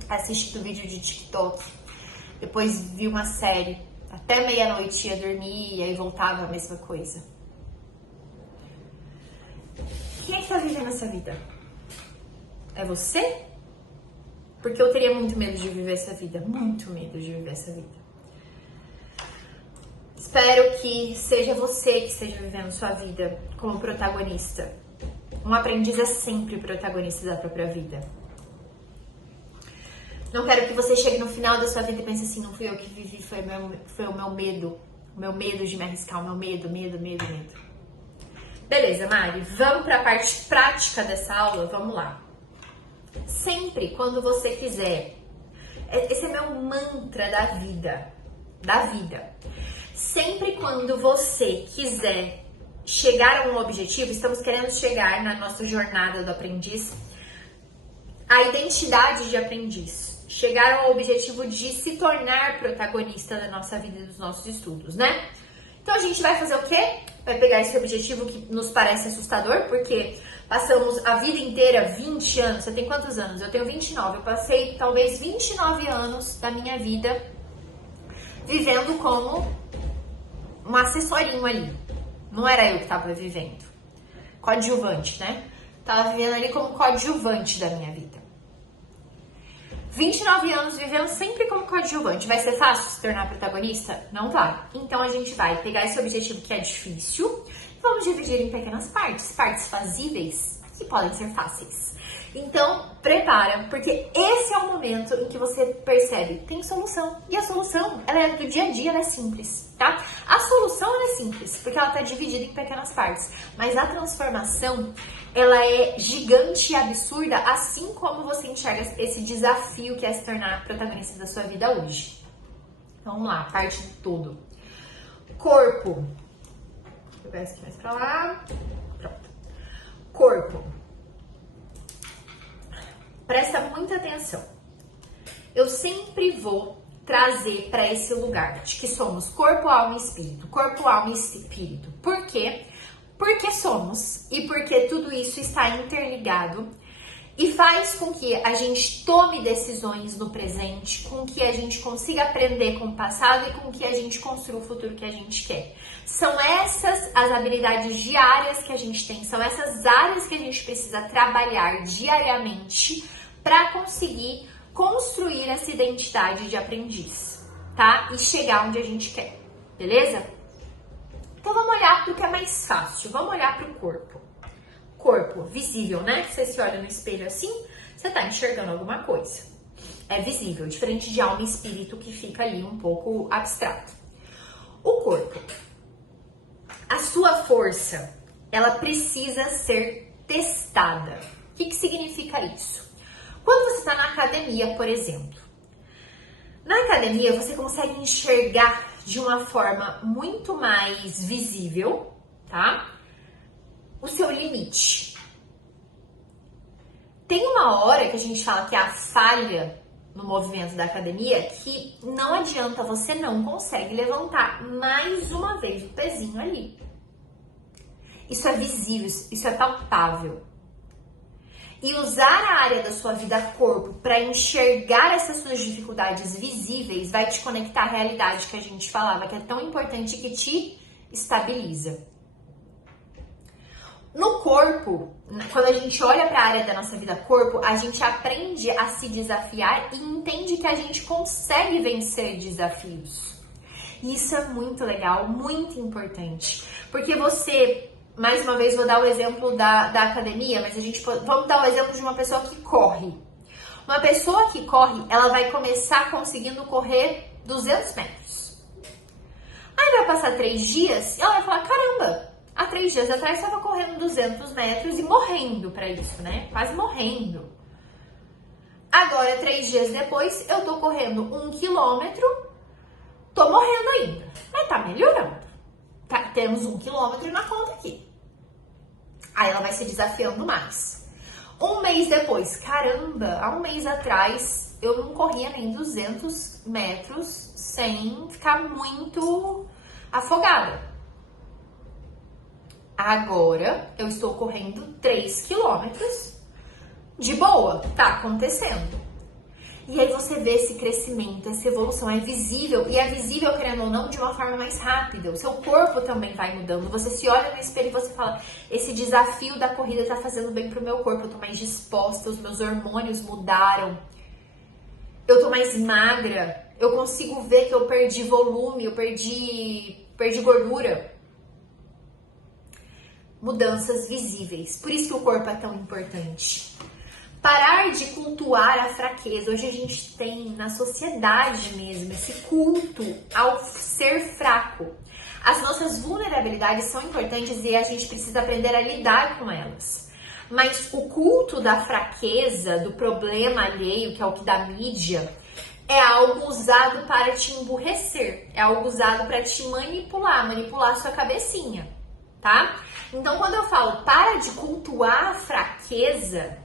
assistindo vídeo de TikTok, depois vi uma série, até meia-noite ia dormir e aí voltava a mesma coisa. Quem é que tá vivendo essa vida? É você? Porque eu teria muito medo de viver essa vida, muito medo de viver essa vida. Espero que seja você que esteja vivendo sua vida como protagonista. Um aprendiz é sempre protagonista da própria vida. Não quero que você chegue no final da sua vida e pense assim, não fui eu que vivi, foi o meu medo de me arriscar, o meu medo. Beleza, Mari, vamos para a parte prática dessa aula, vamos lá. Sempre quando você quiser, esse é meu mantra da vida. Sempre quando você quiser chegar a um objetivo, estamos querendo chegar na nossa jornada do aprendiz, a identidade de aprendiz, chegar ao objetivo de se tornar protagonista da nossa vida e dos nossos estudos, né? Então a gente vai fazer o quê? Vai pegar esse objetivo que nos parece assustador, porque passamos a vida inteira, 20 anos, você tem quantos anos? Eu tenho 29, eu passei talvez 29 anos da minha vida vivendo como um acessorinho ali. Não era eu que estava vivendo. Coadjuvante, né? Tava vivendo ali como coadjuvante da minha vida. 29 anos vivendo sempre como coadjuvante. Vai ser fácil se tornar protagonista? Não vai. Então a gente vai pegar esse objetivo que é difícil e vamos dividir em pequenas partes fazíveis que podem ser fáceis. Então, prepara, porque esse é o momento em que você percebe, tem solução. E a solução, ela é do dia a dia, ela é simples, tá? A solução, ela é simples, porque ela tá dividida em pequenas partes. Mas a transformação, ela é gigante e absurda, assim como você enxerga esse desafio que é se tornar protagonista da sua vida hoje. Vamos lá, parte de tudo. Corpo. Vou pegar esse aqui mais pra lá. Pronto. Corpo. Presta muita atenção. Eu sempre vou trazer para esse lugar de que somos corpo, alma e espírito. Corpo, alma e espírito. Por quê? Porque somos e porque tudo isso está interligado. e faz com que a gente tome decisões no presente, com que a gente consiga aprender com o passado e com que a gente construa o futuro que a gente quer. São essas as habilidades diárias que a gente tem, são essas áreas que a gente precisa trabalhar diariamente para conseguir construir essa identidade de aprendiz, tá? E chegar onde a gente quer, beleza? Então vamos olhar para o que é mais fácil, vamos olhar para o corpo. Corpo visível, né? Você se olha no espelho assim, você tá enxergando alguma coisa. É visível, diferente de alma e espírito que fica ali um pouco abstrato. O corpo. A sua força, ela precisa ser testada. O que significa isso? Quando você está na academia, por exemplo. Na academia, você consegue enxergar de uma forma muito mais visível, tá? O seu limite. Tem uma hora que a gente fala que é a falha no movimento da academia que não adianta, você não consegue levantar mais uma vez o pezinho ali. Isso é visível, isso é palpável. E usar a área da sua vida corpo para enxergar essas suas dificuldades visíveis vai te conectar à realidade que a gente falava, que é tão importante, que te estabiliza. No corpo, quando a gente olha para a área da nossa vida corpo, a gente aprende a se desafiar e entende que a gente consegue vencer desafios. E isso é muito legal, muito importante. Porque você, mais uma vez, vou dar o exemplo da academia, mas vamos dar o exemplo de uma pessoa que corre. Uma pessoa que corre, ela vai começar conseguindo correr 200 metros. Aí vai passar 3 dias e ela vai falar, caramba, há 3 dias atrás eu estava correndo 200 metros e morrendo pra isso, né? Quase morrendo. Agora, 3 dias depois, eu tô correndo 1 quilômetro, tô morrendo ainda. Mas tá melhorando. Temos 1 quilômetro na conta aqui. Aí ela vai se desafiando mais. 1 mês depois, caramba, há 1 mês atrás eu não corria nem 200 metros sem ficar muito afogada. Agora eu estou correndo 3 quilômetros de boa, tá acontecendo. E aí você vê esse crescimento, essa evolução, é visível, e é visível, querendo ou não, de uma forma mais rápida. O seu corpo também vai mudando. Você se olha no espelho e você fala, esse desafio da corrida tá fazendo bem pro meu corpo, eu tô mais disposta, os meus hormônios mudaram, eu tô mais magra, eu consigo ver que eu perdi volume, eu perdi gordura. Mudanças visíveis. Por isso que o corpo é tão importante. Parar de cultuar a fraqueza. Hoje a gente tem na sociedade mesmo esse culto ao ser fraco. As nossas vulnerabilidades são importantes e a gente precisa aprender a lidar com elas. Mas o culto da fraqueza, do problema alheio, que é o que dá mídia, é algo usado para te emburrecer. É algo usado para te manipular a sua cabecinha, tá? Então, quando eu falo para de cultuar a fraqueza,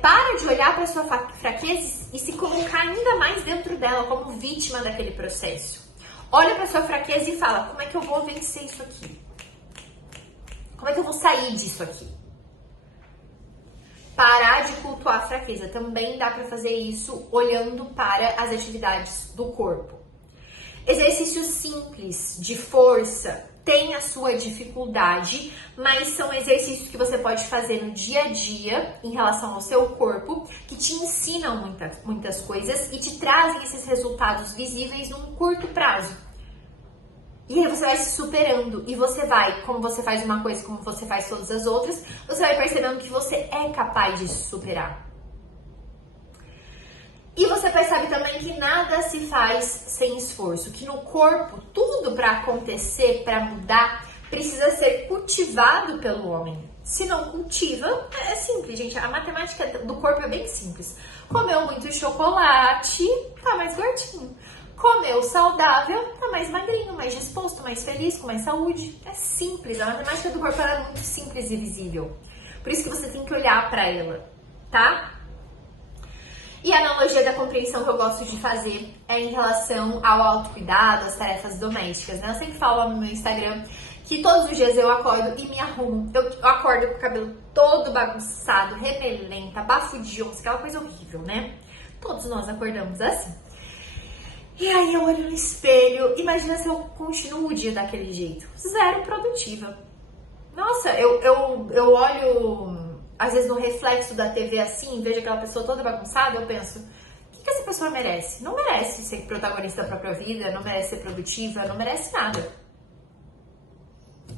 para de olhar para sua fraqueza e se colocar ainda mais dentro dela como vítima daquele processo. Olha para sua fraqueza e fala, como é que eu vou vencer isso aqui? Como é que eu vou sair disso aqui? Parar de cultuar a fraqueza. Também dá para fazer isso olhando para as atividades do corpo. Exercícios simples de força. Tem a sua dificuldade, mas são exercícios que você pode fazer no dia a dia em relação ao seu corpo, que te ensinam muitas coisas e te trazem esses resultados visíveis num curto prazo. E aí você vai se superando e você vai, como você faz uma coisa, como você faz todas as outras, você vai percebendo que você é capaz de se superar. E você percebe também que nada se faz sem esforço, que no corpo, tudo para acontecer, para mudar, precisa ser cultivado pelo homem. Se não cultiva, é simples, gente. A matemática do corpo é bem simples. Comeu muito chocolate, tá mais gordinho. Comeu saudável, tá mais magrinho, mais disposto, mais feliz, com mais saúde. É simples, a matemática do corpo é muito simples e visível. Por isso que você tem que olhar para ela, tá? E a analogia da compreensão que eu gosto de fazer é em relação ao autocuidado, às tarefas domésticas, né? Eu sempre falo lá no meu Instagram que todos os dias eu acordo e me arrumo. Eu acordo com o cabelo todo bagunçado, remelenta, bafo de onça, aquela coisa horrível, né? Todos nós acordamos assim. E aí eu olho no espelho, imagina se eu continuo o dia daquele jeito. Zero produtiva. Nossa, eu olho, às vezes no reflexo da TV assim, vejo aquela pessoa toda bagunçada, eu penso, o que essa pessoa merece? Não merece ser protagonista da própria vida, não merece ser produtiva, não merece nada.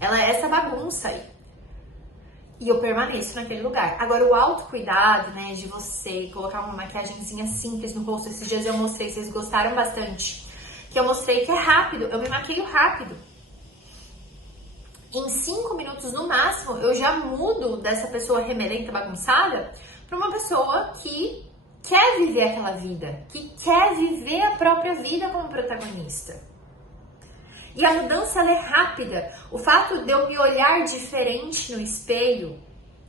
Ela é essa bagunça aí. E eu permaneço naquele lugar. Agora, o autocuidado, né, de você colocar uma maquiagemzinha simples no rosto. Esses dias eu mostrei, vocês gostaram bastante. Que eu mostrei que é rápido, eu me maqueio rápido. Em 5 minutos no máximo, eu já mudo dessa pessoa remelenta, bagunçada, para uma pessoa que quer viver aquela vida. Que quer viver a própria vida como protagonista. E a mudança, ela é rápida. O fato de eu me olhar diferente no espelho,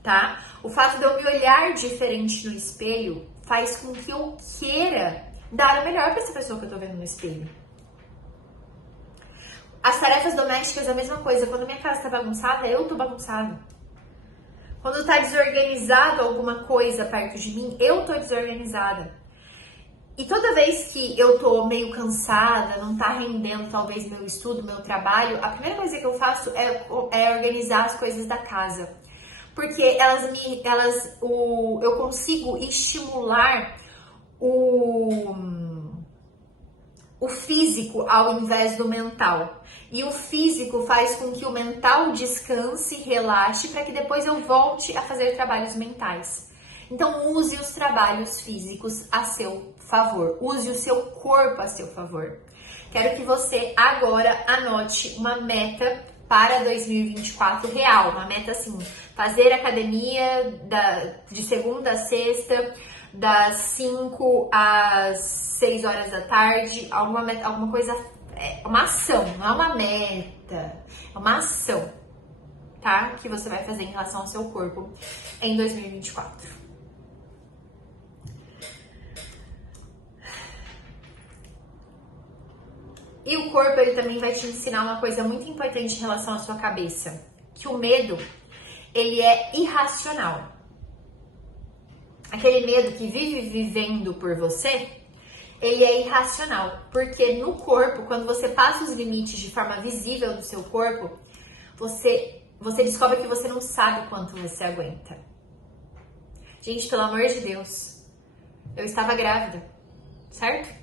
tá? O fato de eu me olhar diferente no espelho faz com que eu queira dar o melhor para essa pessoa que eu tô vendo no espelho. As tarefas domésticas é a mesma coisa. Quando minha casa tá bagunçada, eu tô bagunçado. Quando tá desorganizado alguma coisa perto de mim, eu tô desorganizada. E toda vez que eu tô meio cansada, não tá rendendo talvez meu estudo, meu trabalho, a primeira coisa que eu faço é organizar as coisas da casa. Porque eu consigo estimular o físico ao invés do mental. E o físico faz com que o mental descanse, relaxe, para que depois eu volte a fazer trabalhos mentais. Então, use os trabalhos físicos a seu favor. Use o seu corpo a seu favor. Quero que você agora anote uma meta para 2024 real. Uma meta assim, fazer academia de segunda a sexta, das 5 às 6 horas da tarde. Alguma coisa, uma ação, não é uma meta, é uma ação, tá? Que você vai fazer em relação ao seu corpo em 2024. E o corpo, ele também vai te ensinar uma coisa muito importante em relação à sua cabeça. Que o medo, ele é irracional. Aquele medo que vive vivendo por você, ele é irracional. Porque no corpo, quando você passa os limites de forma visível do seu corpo, você descobre que você não sabe o quanto você aguenta. Gente, pelo amor de Deus, eu estava grávida, certo?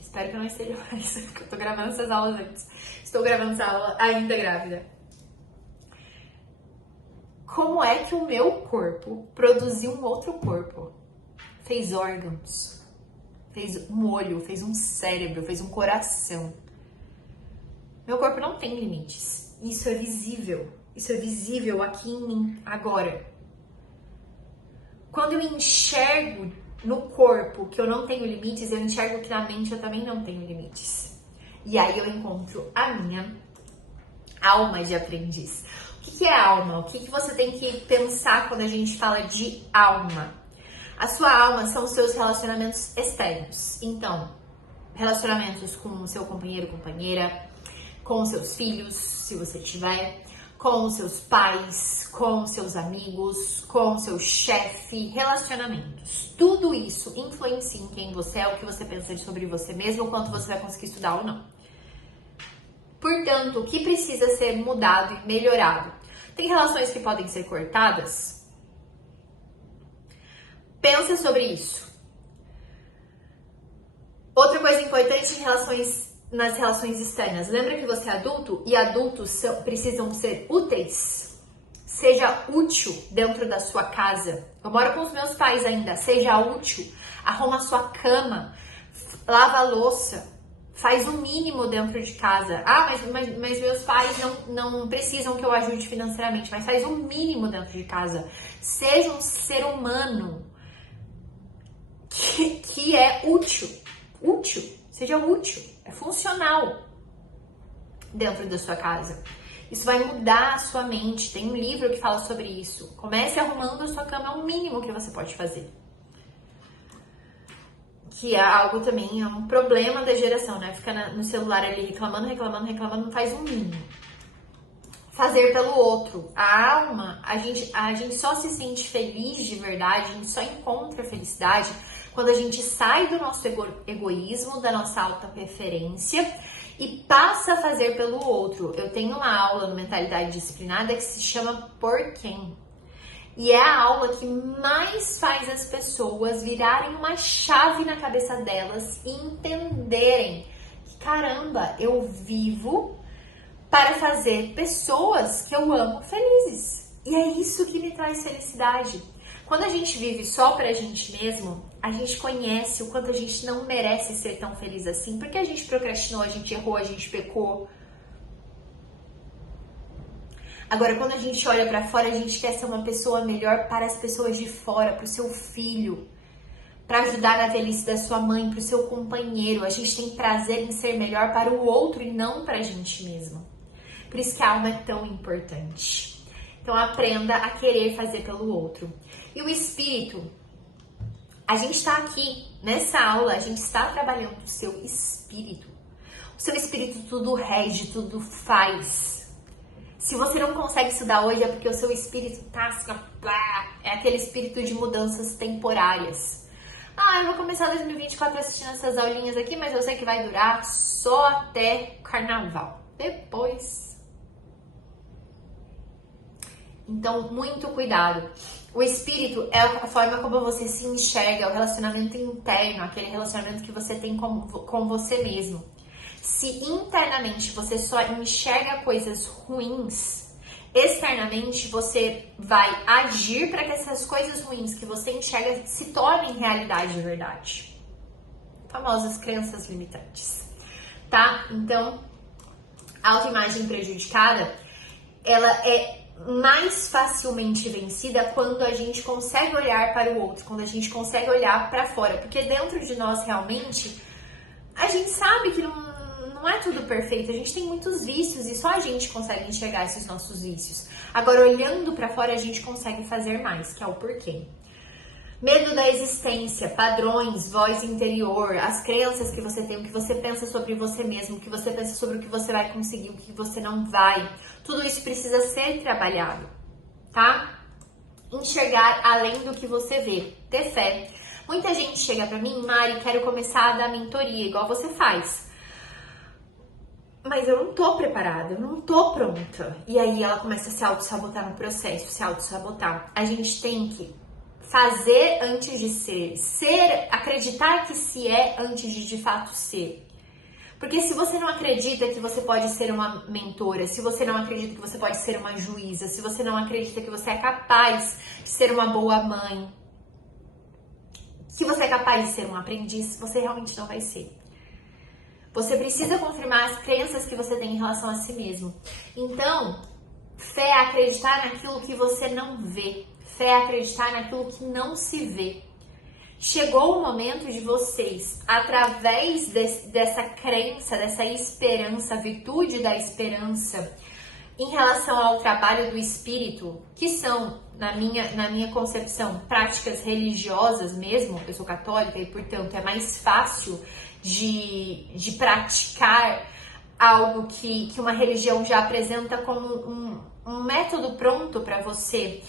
Espero que eu não esteja mais, porque eu tô gravando essas aulas antes. Estou gravando essa aula ainda grávida. Como é que o meu corpo produziu um outro corpo? Fez órgãos, fez um olho, fez um cérebro, fez um coração. Meu corpo não tem limites. Isso é visível. Isso é visível aqui em mim, agora. Quando eu enxergo no corpo que eu não tenho limites, eu enxergo que na mente eu também não tenho limites. E aí eu encontro a minha alma de aprendiz. O que é alma? O que você tem que pensar quando a gente fala de alma? A sua alma são os seus relacionamentos externos. Então, relacionamentos com o seu companheiro, companheira, com os seus filhos, se você tiver, com os seus pais, com os seus amigos, com o seu chefe, relacionamentos. Tudo isso influencia em quem você é, o que você pensa sobre você mesmo, o quanto você vai conseguir estudar ou não. Portanto, o que precisa ser mudado e melhorado? Tem relações que podem ser cortadas? Pensa sobre isso. Outra coisa importante nas relações externas. Lembra que você é adulto e adultos precisam ser úteis? Seja útil dentro da sua casa. Eu moro com os meus pais ainda. Seja útil. Arruma a sua cama. Lava a louça. Faz o mínimo dentro de casa. Ah, mas meus pais não precisam que eu ajude financeiramente. Mas faz o mínimo dentro de casa. Seja um ser humano que é útil. Útil. Seja útil. É funcional dentro da sua casa. Isso vai mudar a sua mente. Tem um livro que fala sobre isso. Comece arrumando a sua cama, é o mínimo que você pode fazer. Que é algo também, é um problema da geração, né? Fica no celular ali reclamando, não faz um mínimo. fazer pelo outro. A alma, a gente só se sente feliz de verdade, a gente só encontra felicidade quando a gente sai do nosso egoísmo, da nossa autopreferência e passa a fazer pelo outro. Eu tenho uma aula no Mentalidade Disciplinada que se chama Por Quem? E é a aula que mais faz as pessoas virarem uma chave na cabeça delas e entenderem que, caramba, eu vivo para fazer pessoas que eu amo felizes. E é isso que me traz felicidade. Quando a gente vive só pra gente mesmo, a gente conhece o quanto a gente não merece ser tão feliz assim, porque a gente procrastinou, a gente errou, a gente pecou. Agora, quando a gente olha pra fora, a gente quer ser uma pessoa melhor para as pessoas de fora, pro seu filho, para ajudar na velhice da sua mãe, pro seu companheiro. A gente tem prazer em ser melhor para o outro e não pra gente mesmo. Por isso que a alma é tão importante. Então aprenda a querer fazer pelo outro. E o espírito, a gente está aqui nessa aula, a gente está trabalhando o seu espírito. O seu espírito tudo rege, tudo faz. Se você não consegue estudar hoje é porque o seu espírito tá assim, é aquele espírito de mudanças temporárias. Eu vou começar 2024 assistindo essas aulinhas aqui, mas eu sei que vai durar só até carnaval. Depois... Então, muito cuidado. O espírito é a forma como você se enxerga, o relacionamento interno, aquele relacionamento que você tem com você mesmo. Se internamente você só enxerga coisas ruins, externamente você vai agir para que essas coisas ruins que você enxerga se tornem realidade de verdade. Famosas crenças limitantes, tá? Então, a autoimagem prejudicada, ela é mais facilmente vencida quando a gente consegue olhar para o outro, quando a gente consegue olhar para fora, porque dentro de nós realmente a gente sabe que não é tudo perfeito, a gente tem muitos vícios e só a gente consegue enxergar esses nossos vícios. Agora, olhando para fora, a gente consegue fazer mais, que é o porquê. Medo da existência, padrões, voz interior, as crenças que você tem, o que você pensa sobre você mesmo, o que você pensa sobre o que você vai conseguir, o que você não vai. Tudo isso precisa ser trabalhado, tá? Enxergar além do que você vê, ter fé. Muita gente chega pra mim, Mari, quero começar a dar mentoria, igual você faz. Mas eu não tô preparada, eu não tô pronta. E aí ela começa a se auto-sabotar no processo, se auto-sabotar. A gente tem que fazer antes de ser, acreditar que se é antes de fato ser. Porque se você não acredita que você pode ser uma mentora, se você não acredita que você pode ser uma juíza, se você não acredita que você é capaz de ser uma boa mãe, que você é capaz de ser um aprendiz, você realmente não vai ser. Você precisa confirmar as crenças que você tem em relação a si mesmo. Então, fé é acreditar naquilo que você não vê. Fé é acreditar naquilo que não se vê. Chegou o momento de vocês, através dessa crença, dessa esperança, a virtude da esperança, em relação ao trabalho do espírito, que são, na minha concepção, práticas religiosas mesmo, eu sou católica e, portanto, é mais fácil de praticar algo que uma religião já apresenta como um método pronto para você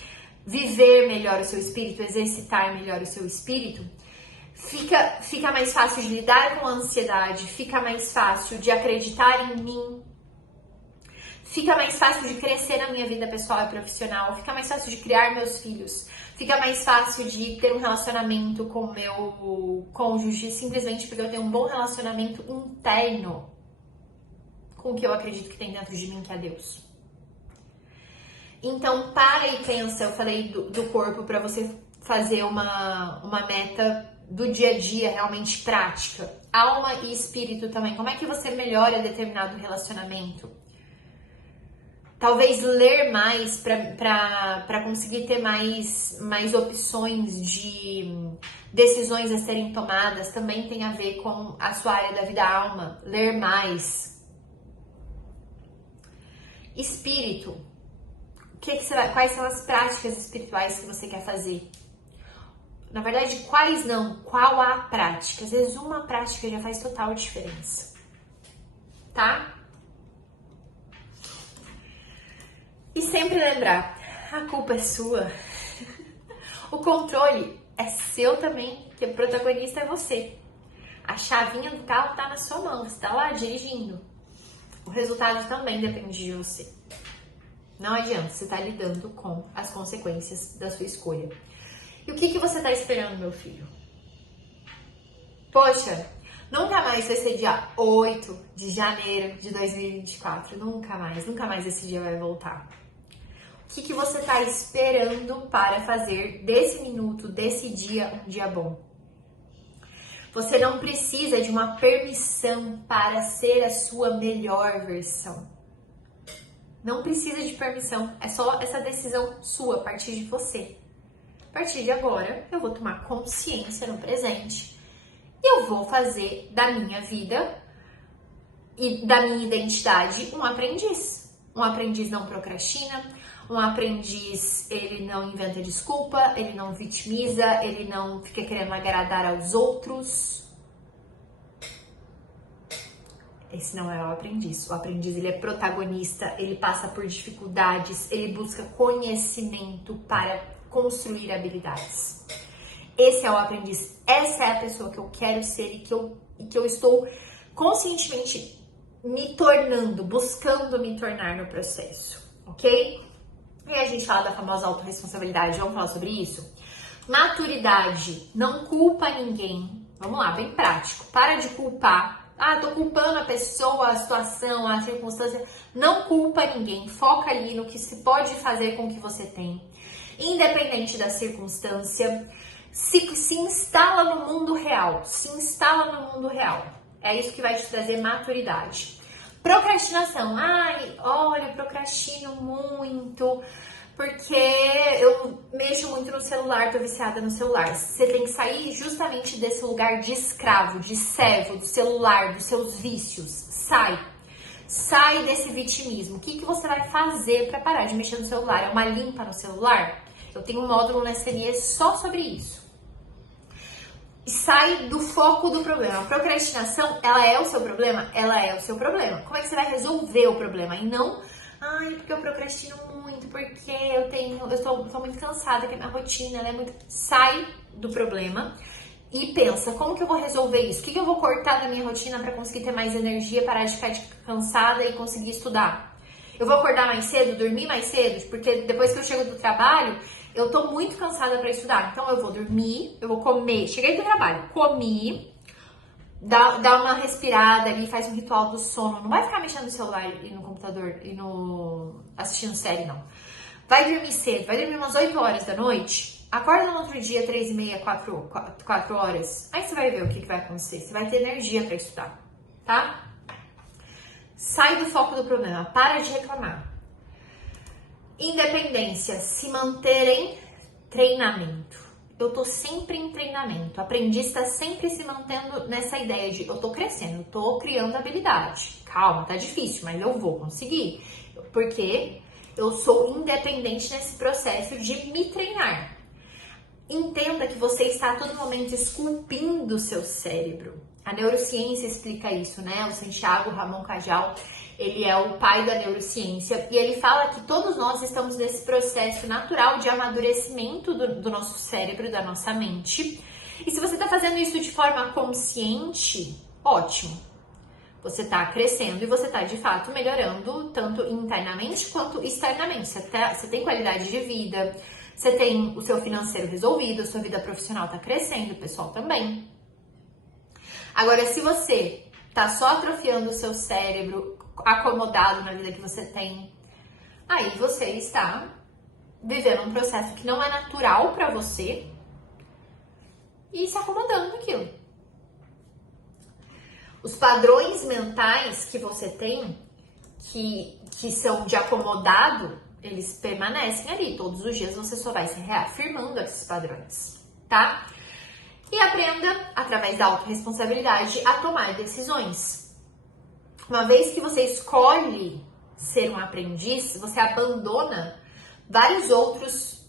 viver melhor o seu espírito, exercitar melhor o seu espírito, fica mais fácil de lidar com a ansiedade, fica mais fácil de acreditar em mim, fica mais fácil de crescer na minha vida pessoal e profissional, fica mais fácil de criar meus filhos, fica mais fácil de ter um relacionamento com o meu cônjuge, simplesmente porque eu tenho um bom relacionamento interno com o que eu acredito que tem dentro de mim, que é Deus. Então, para e pensa, eu falei do corpo para você fazer uma meta do dia a dia realmente prática. Alma e espírito também. Como é que você melhora determinado relacionamento? Talvez ler mais para conseguir ter mais opções de decisões a serem tomadas também tem a ver com a sua área da vida alma. Ler mais. Espírito. Quais são as práticas espirituais que você quer fazer? Na verdade, quais não? Qual a prática? Às vezes uma prática já faz total diferença. Tá? E sempre lembrar, a culpa é sua. O controle é seu também, que o protagonista é você. A chavinha do carro tá na sua mão, você tá lá dirigindo. O resultado também depende de você. Não adianta, você tá lidando com as consequências da sua escolha. E o que você tá esperando, meu filho? Poxa, nunca mais vai ser dia 8 de janeiro de 2024. Nunca mais esse dia vai voltar. O que você está esperando para fazer desse minuto, desse dia, um dia bom? Você não precisa de uma permissão para ser a sua melhor versão. Não precisa de permissão, é só essa decisão sua, a partir de você. A partir de agora, eu vou tomar consciência no presente e eu vou fazer da minha vida e da minha identidade um aprendiz. Um aprendiz não procrastina, um aprendiz, ele não inventa desculpa, ele não vitimiza, ele não fica querendo agradar aos outros. Esse não é o aprendiz. O aprendiz, ele é protagonista, ele passa por dificuldades, ele busca conhecimento para construir habilidades. Esse é o aprendiz. Essa é a pessoa que eu quero ser e que eu estou conscientemente me tornando, buscando me tornar no processo, ok? E a gente fala da famosa autorresponsabilidade, vamos falar sobre isso? Maturidade, não culpa ninguém. Vamos lá, bem prático. Para de culpar. Ah, tô culpando a pessoa, a situação, a circunstância. Não culpa ninguém. Foca ali no que se pode fazer com o que você tem. Independente da circunstância, se instala no mundo real. Se instala no mundo real. É isso que vai te trazer maturidade. Procrastinação. Ai, olha, eu procrastino muito porque eu mexo muito no celular, tô viciada no celular. Você tem que sair justamente desse lugar de escravo, de servo, do celular, dos seus vícios. Sai desse vitimismo. O que você vai fazer para parar de mexer no celular? É uma limpa no celular? Eu tenho um módulo na SNE só sobre isso. Sai do foco do problema. A procrastinação, ela é o seu problema? Ela é o seu problema. Como é que você vai resolver o problema? E não, ai, porque eu procrastino muito, porque eu tô muito cansada, que a minha rotina, ela é muito... Sai do problema e pensa, como que eu vou resolver isso? O que eu vou cortar da minha rotina para conseguir ter mais energia, parar de ficar cansada e conseguir estudar? Eu vou acordar mais cedo, dormir mais cedo, porque depois que eu chego do trabalho, eu tô muito cansada para estudar. Então eu vou dormir, eu vou comer. Cheguei do trabalho, comi, dá uma respirada ali, faz um ritual do sono. Não vai ficar mexendo no celular e no computador e assistindo série, não. Vai dormir cedo, vai dormir umas 8 horas da noite. Acorda no outro dia, 3h30, 4 horas. Aí você vai ver o que vai acontecer. Você vai ter energia para estudar, tá? Sai do foco do problema, para de reclamar. Independência, se manter em treinamento. Eu tô sempre em treinamento. O aprendiz está sempre se mantendo nessa ideia de eu tô crescendo, eu tô criando habilidade. Calma, tá difícil, mas eu vou conseguir. Porque eu sou independente nesse processo de me treinar. Entenda que você está a todo momento esculpindo o seu cérebro. A neurociência explica isso, né? O Santiago Ramon Cajal, ele é o pai da neurociência e ele fala que todos nós estamos nesse processo natural de amadurecimento do nosso cérebro, da nossa mente. E se você está fazendo isso de forma consciente, ótimo. Você está crescendo e você está, de fato, melhorando tanto internamente quanto externamente. Você tem qualidade de vida, você tem o seu financeiro resolvido, a sua vida profissional está crescendo, o pessoal também. Agora, se você tá só atrofiando o seu cérebro, acomodado na vida que você tem, aí você está vivendo um processo que não é natural para você e se acomodando naquilo. Os padrões mentais que você tem, que são de acomodado, eles permanecem ali. Todos os dias você só vai se reafirmando esses padrões, tá? E aprenda, através da autorresponsabilidade, a tomar decisões. Uma vez que você escolhe ser um aprendiz, você abandona vários outros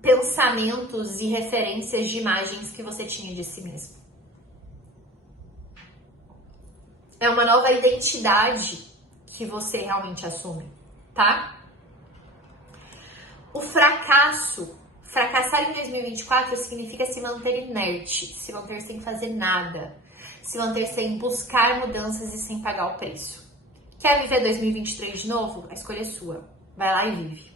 pensamentos e referências de imagens que você tinha de si mesmo. É uma nova identidade que você realmente assume, tá? O fracassar em 2024 significa se manter inerte, se manter sem fazer nada, se manter sem buscar mudanças e sem pagar o preço. Quer viver 2023 de novo? A escolha é sua. Vai lá e vive.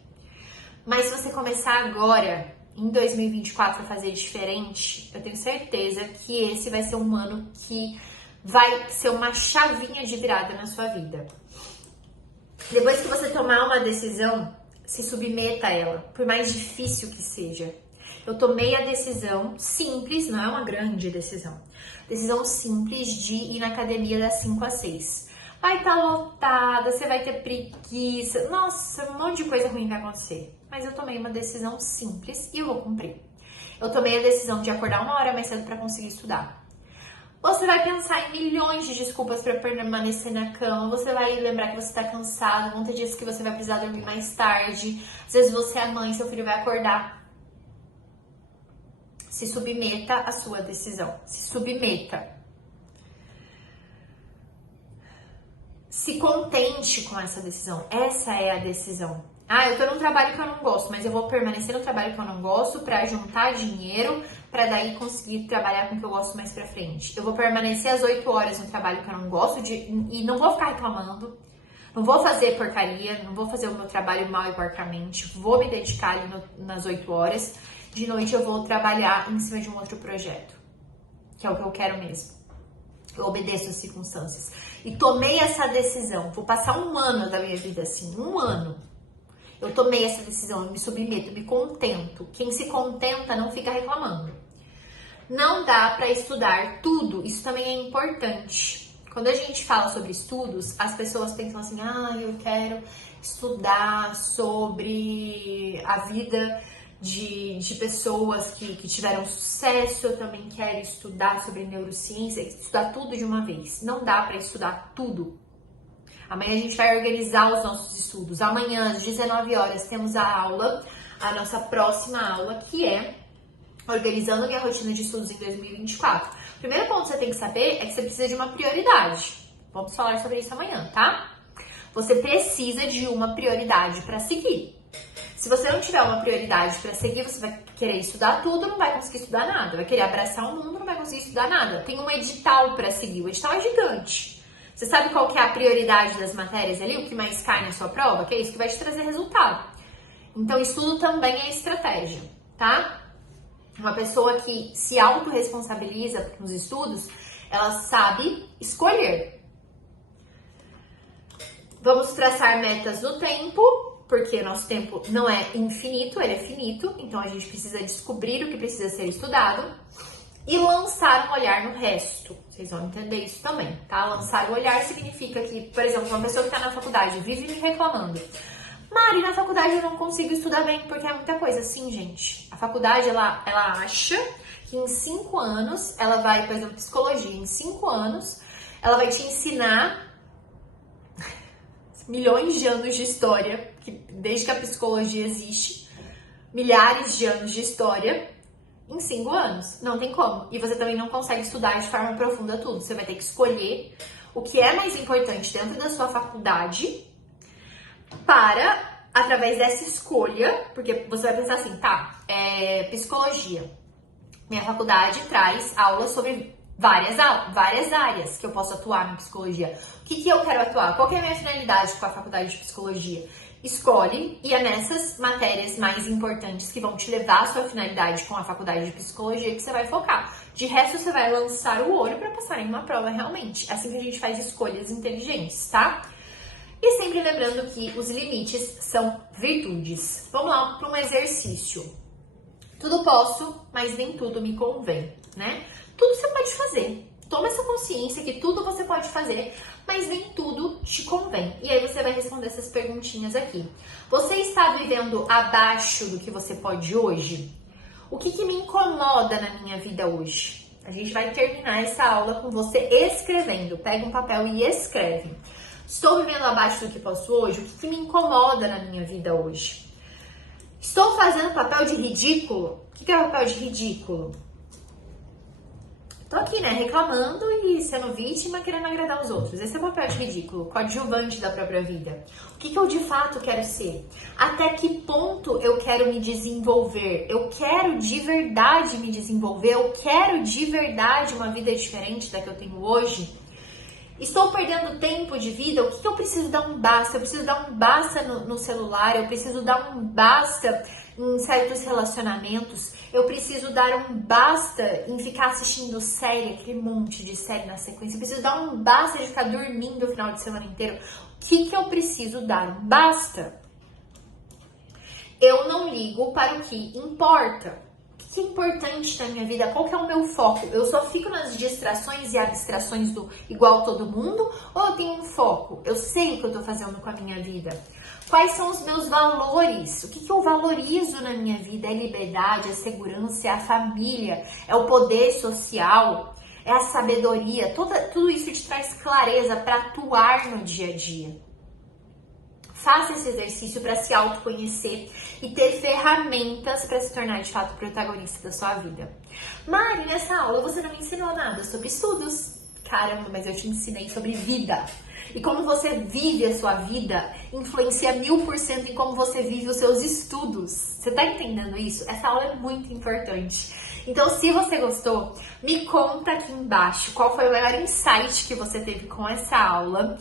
Mas se você começar agora, em 2024, a fazer diferente, eu tenho certeza que esse vai ser um ano que vai ser uma chavinha de virada na sua vida. Depois que você tomar uma decisão, se submeta a ela, por mais difícil que seja. Eu tomei a decisão simples, não é uma grande decisão. Decisão simples de ir na academia das 5 às 6. Vai estar lotada, você vai ter preguiça. Nossa, um monte de coisa ruim vai acontecer. Mas eu tomei uma decisão simples e eu vou cumprir. Eu tomei a decisão de acordar 1 hora mais cedo para conseguir estudar. Você vai pensar em milhões de desculpas para permanecer na cama. Você vai lembrar que você está cansado. Vão ter dias que você vai precisar dormir mais tarde. Às vezes você é mãe, seu filho vai acordar. Se submeta à sua decisão. Se submeta. Se contente com essa decisão. Essa é a decisão. Eu tô num trabalho que eu não gosto, mas eu vou permanecer no trabalho que eu não gosto para juntar dinheiro, para daí conseguir trabalhar com o que eu gosto mais pra frente. Eu vou permanecer às 8 horas no trabalho que eu não gosto e não vou ficar reclamando. Não vou fazer porcaria, não vou fazer o meu trabalho mal e porcamente. Vou me dedicar ali nas 8 horas. De noite eu vou trabalhar em cima de um outro projeto, que é o que eu quero mesmo. Eu obedeço às circunstâncias. E tomei essa decisão. Vou passar 1 ano da minha vida assim, 1 ano. Eu tomei essa decisão, eu me submeto, eu me contento. Quem se contenta não fica reclamando. Não dá para estudar tudo, isso também é importante. Quando a gente fala sobre estudos, as pessoas pensam assim, eu quero estudar sobre a vida de pessoas que tiveram sucesso, eu também quero estudar sobre neurociência, estudar tudo de uma vez. Não dá para estudar tudo. Amanhã a gente vai organizar os nossos estudos. Amanhã, às 19 horas, temos a aula, a nossa próxima aula, que é Organizando a minha rotina de estudos em 2024. O primeiro ponto que você tem que saber é que você precisa de uma prioridade. Vamos falar sobre isso amanhã, tá? Você precisa de uma prioridade para seguir. Se você não tiver uma prioridade para seguir, você vai querer estudar tudo, não vai conseguir estudar nada. Vai querer abraçar o mundo, não vai conseguir estudar nada. Tem um edital para seguir, o edital é gigante. Você sabe qual que é a prioridade das matérias ali? O que mais cai na sua prova? Que é isso que vai te trazer resultado. Então, estudo também é estratégia, tá? Uma pessoa que se autorresponsabiliza nos estudos, ela sabe escolher. Vamos traçar metas no tempo, porque nosso tempo não é infinito, ele é finito. Então, a gente precisa descobrir o que precisa ser estudado. E lançar um olhar no resto. Vocês vão entender isso também, tá? Lançar o olhar significa que, por exemplo, uma pessoa que tá na faculdade vive me reclamando. Mari, na faculdade eu não consigo estudar bem porque é muita coisa. Sim, gente. A faculdade, ela acha que em 5 anos, ela vai, por exemplo, psicologia, em 5 anos, ela vai te ensinar milhões de anos de história, que desde que a psicologia existe, milhares de anos de história, em 5 anos. Não tem como. E você também não consegue estudar de forma profunda tudo. Você vai ter que escolher o que é mais importante dentro da sua faculdade para, através dessa escolha, porque você vai pensar assim, psicologia. Minha faculdade traz aulas sobre várias áreas que eu posso atuar na psicologia. O que eu quero atuar? Qual que é a minha finalidade com a faculdade de psicologia? Escolhe, e é nessas matérias mais importantes que vão te levar à sua finalidade com a faculdade de psicologia que você vai focar. De resto, você vai lançar o olho para passar em uma prova realmente. É assim que a gente faz escolhas inteligentes, tá? E sempre lembrando que os limites são virtudes. Vamos lá para um exercício. Tudo posso, mas nem tudo me convém, né? Tudo você pode fazer. Toma essa consciência que tudo você pode fazer, mas nem tudo te convém. E aí você vai responder essas perguntinhas aqui. Você está vivendo abaixo do que você pode hoje? O que me incomoda na minha vida hoje? A gente vai terminar essa aula com você escrevendo. Pega um papel e escreve. Estou vivendo abaixo do que posso hoje? O que me incomoda na minha vida hoje? Estou fazendo papel de ridículo? O que é papel de ridículo? Tô aqui, né, reclamando e sendo vítima, querendo agradar os outros. Esse é o papel de ridículo, coadjuvante da própria vida. O que eu de fato quero ser? Até que ponto eu quero me desenvolver? Eu quero de verdade me desenvolver? Eu quero de verdade uma vida diferente da que eu tenho hoje? Estou perdendo tempo de vida? O que eu preciso dar um basta? Eu preciso dar um basta no celular, eu preciso dar um basta em certos relacionamentos, eu preciso dar um basta em ficar assistindo série, aquele monte de série na sequência, eu preciso dar um basta de ficar dormindo o final de semana inteiro. O que eu preciso dar um basta? Eu não ligo para o que importa. O que é importante na minha vida? Qual que é o meu foco? Eu só fico nas distrações e abstrações do igual todo mundo? Ou eu tenho um foco? Eu sei o que eu tô fazendo com a minha vida. Quais são os meus valores? O que eu valorizo na minha vida? É a liberdade, é a segurança, é a família, é o poder social, é a sabedoria. Tudo isso te traz clareza para atuar no dia a dia. Faça esse exercício para se autoconhecer e ter ferramentas para se tornar de fato protagonista da sua vida. Mari, nessa aula você não me ensinou nada sobre estudos. Caramba, mas eu te ensinei sobre vida. E como você vive a sua vida influencia 1000% em como você vive os seus estudos. Você tá entendendo isso? Essa aula é muito importante. Então, se você gostou, me conta aqui embaixo qual foi o melhor insight que você teve com essa aula.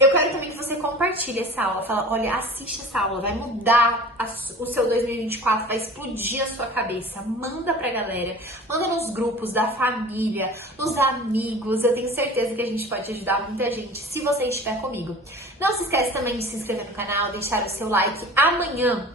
Eu quero também que você compartilhe essa aula. Fala, olha, assiste essa aula, vai mudar o seu 2024, vai explodir a sua cabeça. Manda pra galera, manda nos grupos da família, nos amigos. Eu tenho certeza que a gente pode ajudar muita gente se você estiver comigo. Não se esquece também de se inscrever no canal, deixar o seu like. Amanhã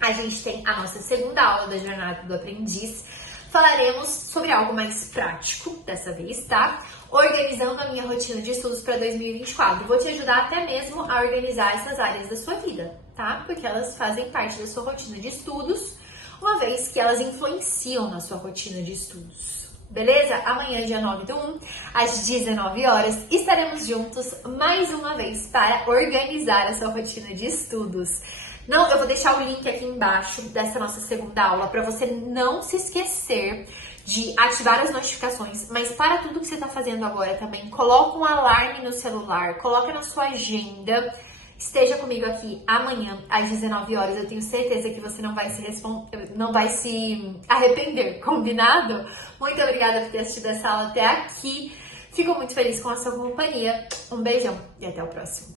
a gente tem a nossa segunda aula da Jornada do Aprendiz. Falaremos sobre algo mais prático dessa vez, tá? Organizando a minha rotina de estudos para 2024. Vou te ajudar até mesmo a organizar essas áreas da sua vida, tá? Porque elas fazem parte da sua rotina de estudos, uma vez que elas influenciam na sua rotina de estudos. Beleza? Amanhã, dia 9/1, às 19 horas, estaremos juntos mais uma vez para organizar a sua rotina de estudos. Não, eu vou deixar o link aqui embaixo dessa nossa segunda aula para você não se esquecer de ativar as notificações, mas para tudo que você está fazendo agora também, coloca um alarme no celular, coloca na sua agenda, esteja comigo aqui amanhã às 19 horas, eu tenho certeza que você não vai se arrepender, combinado? Muito obrigada por ter assistido essa aula até aqui, fico muito feliz com a sua companhia, um beijão e até o próximo.